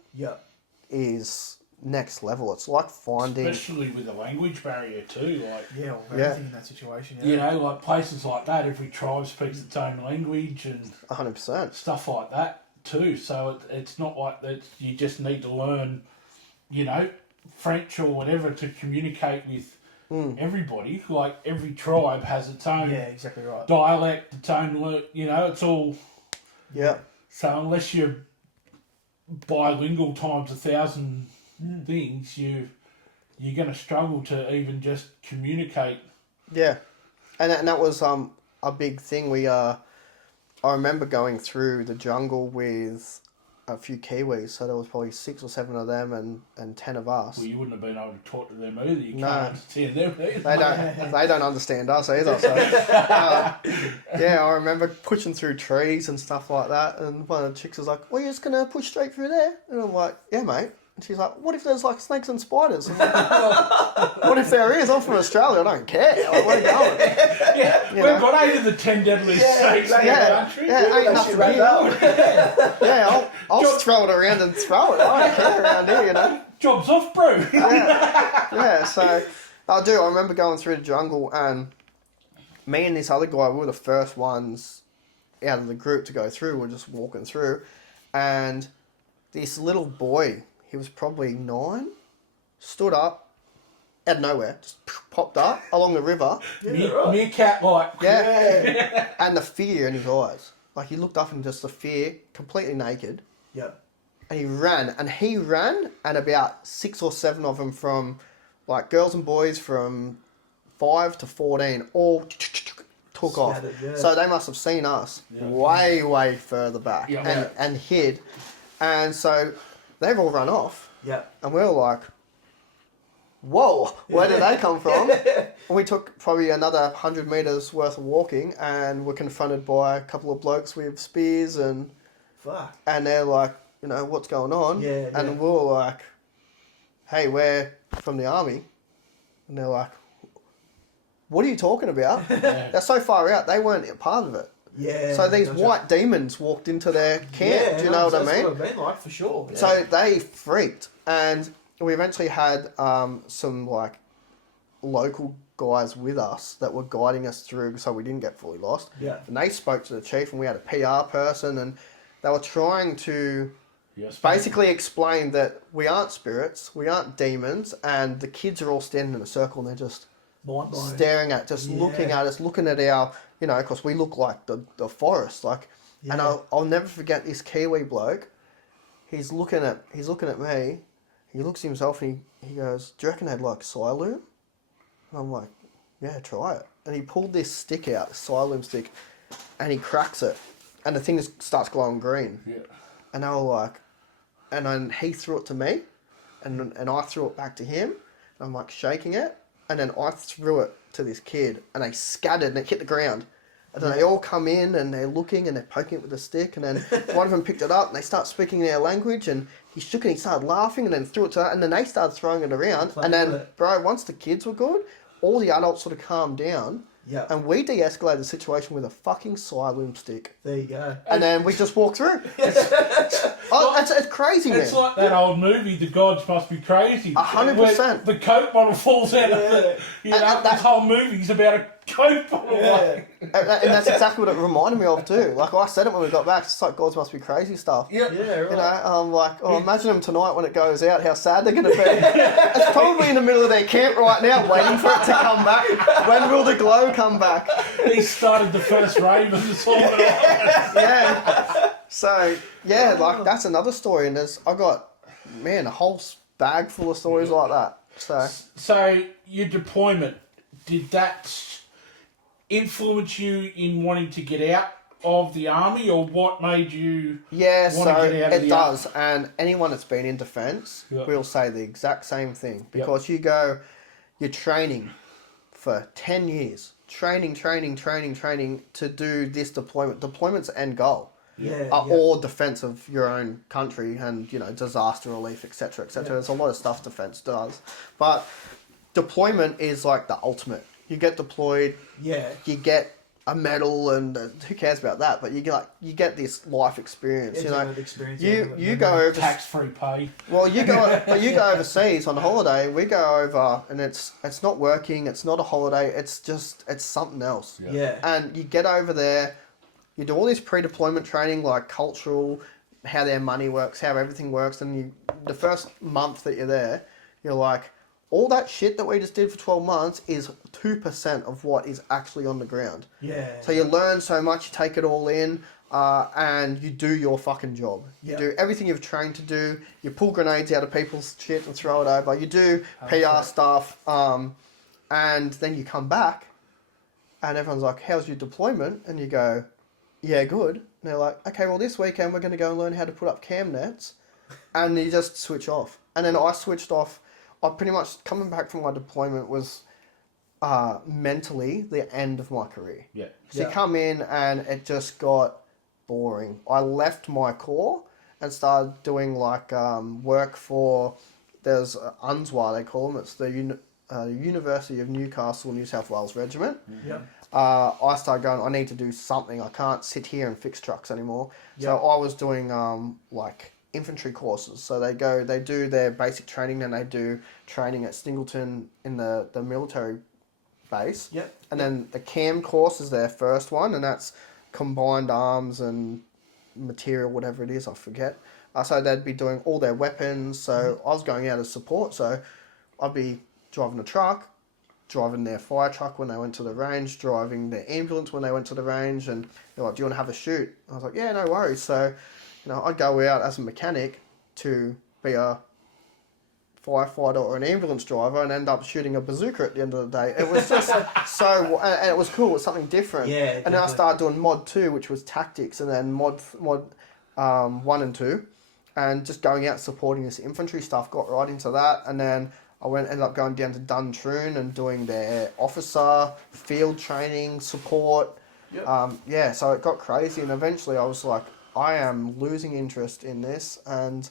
is next level. It's like finding... Especially with the language barrier too. Like, or anything in that situation. Yeah. You know, like places like that, every tribe speaks its own language and 100%. stuff like that too. So it's not like that you just need to learn, you know, French or whatever to communicate with everybody. Like, every tribe has its own exactly right. dialect, its own, you know, it's all... Yeah. So unless you're bilingual times 1,000 things, you're going to struggle to even just communicate. Yeah. And that was a big thing. I remember going through the jungle with a few Kiwis, so there was probably 6 or 7 of them and 10 of us. Well, you wouldn't have been able to talk to them either. You can't understand them either. They don't understand us either. So, I remember pushing through trees and stuff like that, and one of the chicks was like, well, you're just going to push straight through there? And I'm like, yeah, mate. And she's like, what if there's like snakes and spiders? I'm like, what if there is? I'm from Australia, I don't care. Like, where are you going? We've got 8 of the 10 deadliest snakes in the country. Ain't nothing here. I'll throw it around and throw it. I don't care around here, you know. Job's off, bro. So I remember going through the jungle, and me and this other guy, we were the first ones out of the group to go through. We're just walking through, and this little boy, he was probably 9, stood up out of nowhere, just popped up along the river. Meerkat-like. Yeah. And the fear in his eyes. Like, he looked up and just the fear, completely naked. Yep. And he ran, and about 6 or 7 of them from, like, girls and boys from 5 to 14 all took off. Yeah. So they must have seen us way, way further back and hid. And so they've all run off. Yeah. And we were like, whoa, where did they come from? And we took probably another 100 metres worth of walking, and were confronted by a couple of blokes with spears, and they're like, you know, what's going on? Yeah. And we were like, hey, we're from the army. And they're like, what are you talking about? They're so far out, they weren't a part of it. Yeah. So these white demons walked into their camp. Do you know what I mean? That's what I've been like, for sure. Yeah. So they freaked, and we eventually had some like local guys with us that were guiding us through, so we didn't get fully lost. Yeah. And they spoke to the chief, and we had a PR person, and they were trying to Yes. Basically explained that we aren't spirits, we aren't demons, and the kids are all standing in a circle and they're just Mind blowing. staring at, just looking at us, looking at our, because we look like the forest, like. Yeah. And I'll never forget this Kiwi bloke. He's looking at me. He looks at himself and he goes, "Do you reckon they'd like Siloom?" And I'm like, "Yeah, try it." And he pulled this stick out, a Siloom stick, and he cracks it, and the thing just starts glowing green. Yeah. And I was like, and then he threw it to me, and I threw it back to him. And I'm like shaking it, and then I threw it to this kid, and they scattered and it hit the ground. And then they all come in and they're looking and they're poking it with a stick, and then one of them picked it up and they start speaking their language, and he shook it and he started laughing and then threw it to her, and then they started throwing it around. And then, bro, once the kids were good, all the adults sort of calmed down. Yeah. And we de-escalated the situation with a fucking Siloom stick. There you go. And then we just walked through. It's crazy, man. It's like that old movie, The Gods Must Be Crazy. 100%. The Coke bottle falls out of the... this whole movie's about a Coke bottle. Yeah. And that's exactly what it reminded me of too. Like I said it when we got back, it's like Gods Must Be Crazy stuff. Yeah, right. You know, I'm like, imagine them tonight when it goes out, how sad they're going to be. It's probably in the middle of their camp right now, waiting for it to come back. When will the glow come back? He started the first rave and the song. Yeah. So, yeah, like that's another story. And I got, man, a whole bag full of stories like that. So your deployment, did that influence you in wanting to get out of the army, or what made you want to get out of the army? It does. And anyone that's been in defence will say the exact same thing. Because you're training for 10 years. Training to do this deployment. Deployment's end goal. Or defence of your own country and, disaster relief, etc., etc. There's a lot of stuff defence does. But deployment is like the ultimate. You get deployed, you get a medal, and who cares about that? But you get this life experience. You go over tax-free pay. Well, you go overseas on a holiday. We go over, and it's not working. It's not a holiday. It's something else. Yeah. And you get over there. You do all this pre-deployment training, like cultural, how their money works, how everything works, and the first month that you're there, you're like, all that shit that we just did for 12 months is 2% of what is actually on the ground. Yeah. So you learn so much, you take it all in, and you do your fucking job. You do everything you've trained to do. You pull grenades out of people's shit and throw it over. You do PR stuff, and then you come back, and everyone's like, how's your deployment? And you go, yeah, good. And they're like, okay, well, this weekend we're going to go and learn how to put up cam nets. And you just switch off. And then I switched off. I pretty much, coming back from my deployment was mentally the end of my career. Yeah. So you come in and it just got boring. I left my corps and started doing work for, there's UNSWA, they call them. It's the University of Newcastle, New South Wales Regiment. Yeah. I started going, I need to do something. I can't sit here and fix trucks anymore. So I was doing infantry courses. So they do their basic training, then they do training at Singleton in the military base. Yep. And then the CAM course is their first one, and that's combined arms and material, whatever it is, I forget. So they'd be doing all their weapons. So I was going out as support. So I'd be driving a truck, driving their fire truck when they went to the range, driving their ambulance when they went to the range, and they're like, do you want to have a shoot? I was like, yeah, no worries. So, I'd go out as a mechanic to be a firefighter or an ambulance driver and end up shooting a bazooka at the end of the day. It was just and it was cool. It was something different. Yeah. And then I started doing mod 2, which was tactics, and then mod 1 and 2, and just going out supporting this infantry stuff, got right into that, and then I ended up going down to Duntroon and doing their officer, field training, support. Yep. So it got crazy, and eventually I was like, I am losing interest in this, and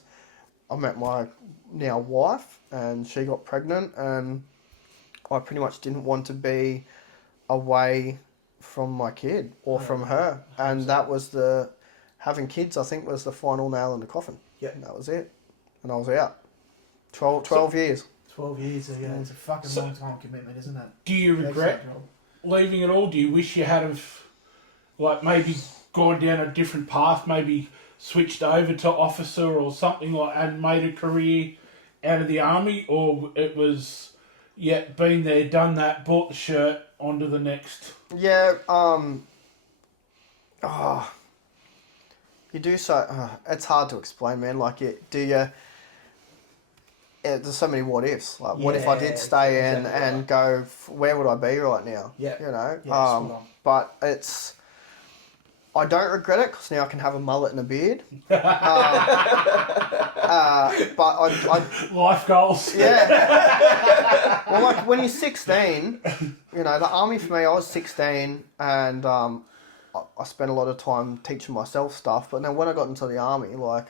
I met my now wife, and she got pregnant, and I pretty much didn't want to be away from my kid or from her, and that was having kids, I think, was the final nail in the coffin. Yeah. And that was it, and I was out. 12 years. 12 years, it's a fucking long time commitment, isn't it? Do you regret leaving it all? Do you wish you had maybe gone down a different path, maybe switched over to officer or something like and made a career out of the army, or it was been there, done that, bought the shirt, on to the next. Yeah. You do so. It's hard to explain, man. Like, there's so many what ifs. Like, what if I did stay in and go? Where would I be right now? Yeah. You know. Yeah, but I don't regret it because now I can have a mullet and a beard. But I Life goals. Yeah. Well, like when you're 16, you know, the army for me, I was 16 and I spent a lot of time teaching myself stuff. But then when I got into the army, like,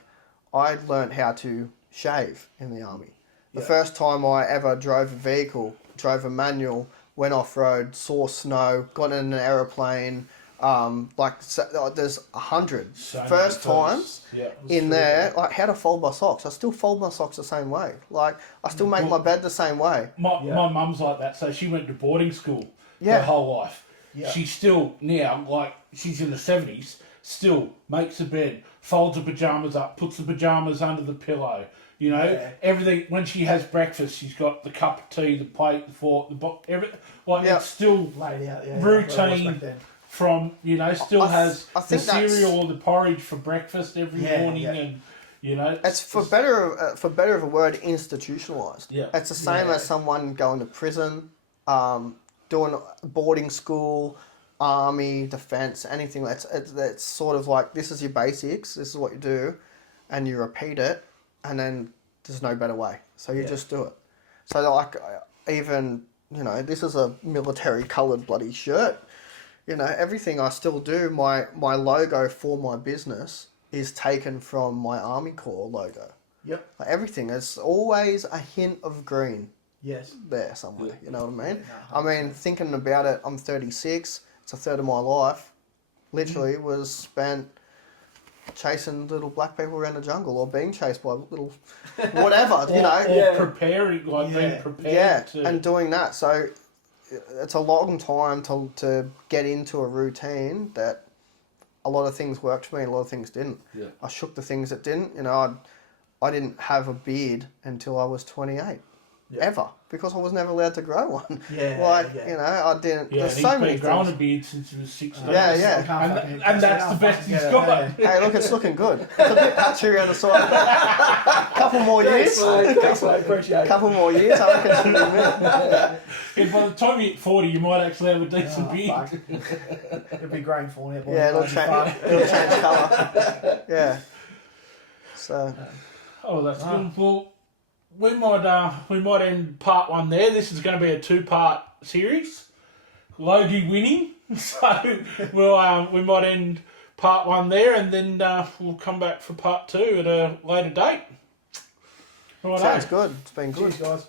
I learned how to shave in the army. The first time I ever drove a vehicle, drove a manual, went off-road, saw snow, got in an aeroplane. There's 100 first times in there. Like, how to fold my socks. I still fold my socks the same way. Like, I still make my bed the same way. My mum's like that, so she went to boarding school Yeah. her whole life. Yeah. She still now, like, she's in the 70s, still makes a bed, folds her pajamas up, puts the pajamas under the pillow. You know, everything. When she has breakfast, she's got the cup of tea, the plate, the fork, the box. Everything. Like, it's still laid out. routine. From, you know, still has the cereal or the porridge for breakfast every morning, and you know, it's for better of a word, institutionalized. Yeah, it's the same as someone going to prison, doing boarding school, army, defense, anything. It's sort of like, this is your basics. This is what you do, and you repeat it, and then there's no better way. So you just do it. So, like, even, you know, this is a military coloured bloody shirt. You know, everything I still do, my logo for my business is taken from my Army Corps logo. Yep. Like, everything. It's always a hint of green. Yes. There somewhere. You know what I mean? No, I mean, thinking about it, I'm 36. It's a third of my life. Literally was spent chasing little black people around the jungle, or being chased by little whatever, you know. Or preparing, like being prepared to... and doing that. So it's a long time to get into a routine that a lot of things worked for me, a lot of things didn't. Yeah. I shook the things that didn't. You know, I didn't have a beard until I was 28. Ever, because I was never allowed to grow one. You know, I didn't. Yeah, there's and so he's many been growing a things. beard since he was 16. And that's the best he's got. Hey, look, it's looking good. It's a bit patchy around the side. Couple more years. Thanks, mate. Appreciate it. Couple more years, I reckon it's gonna be Yeah, by the time you hit 40, you might actually have a decent beard. It'll be growing for me. Yeah, it'll change colour. Yeah. So. Oh, that's good. Well, we might end part one there. This is going to be a 2-part series. Logie winning, so we might end part one there, and then we'll come back for part 2 at a later date. Sounds good. It's been good. Cheers, guys.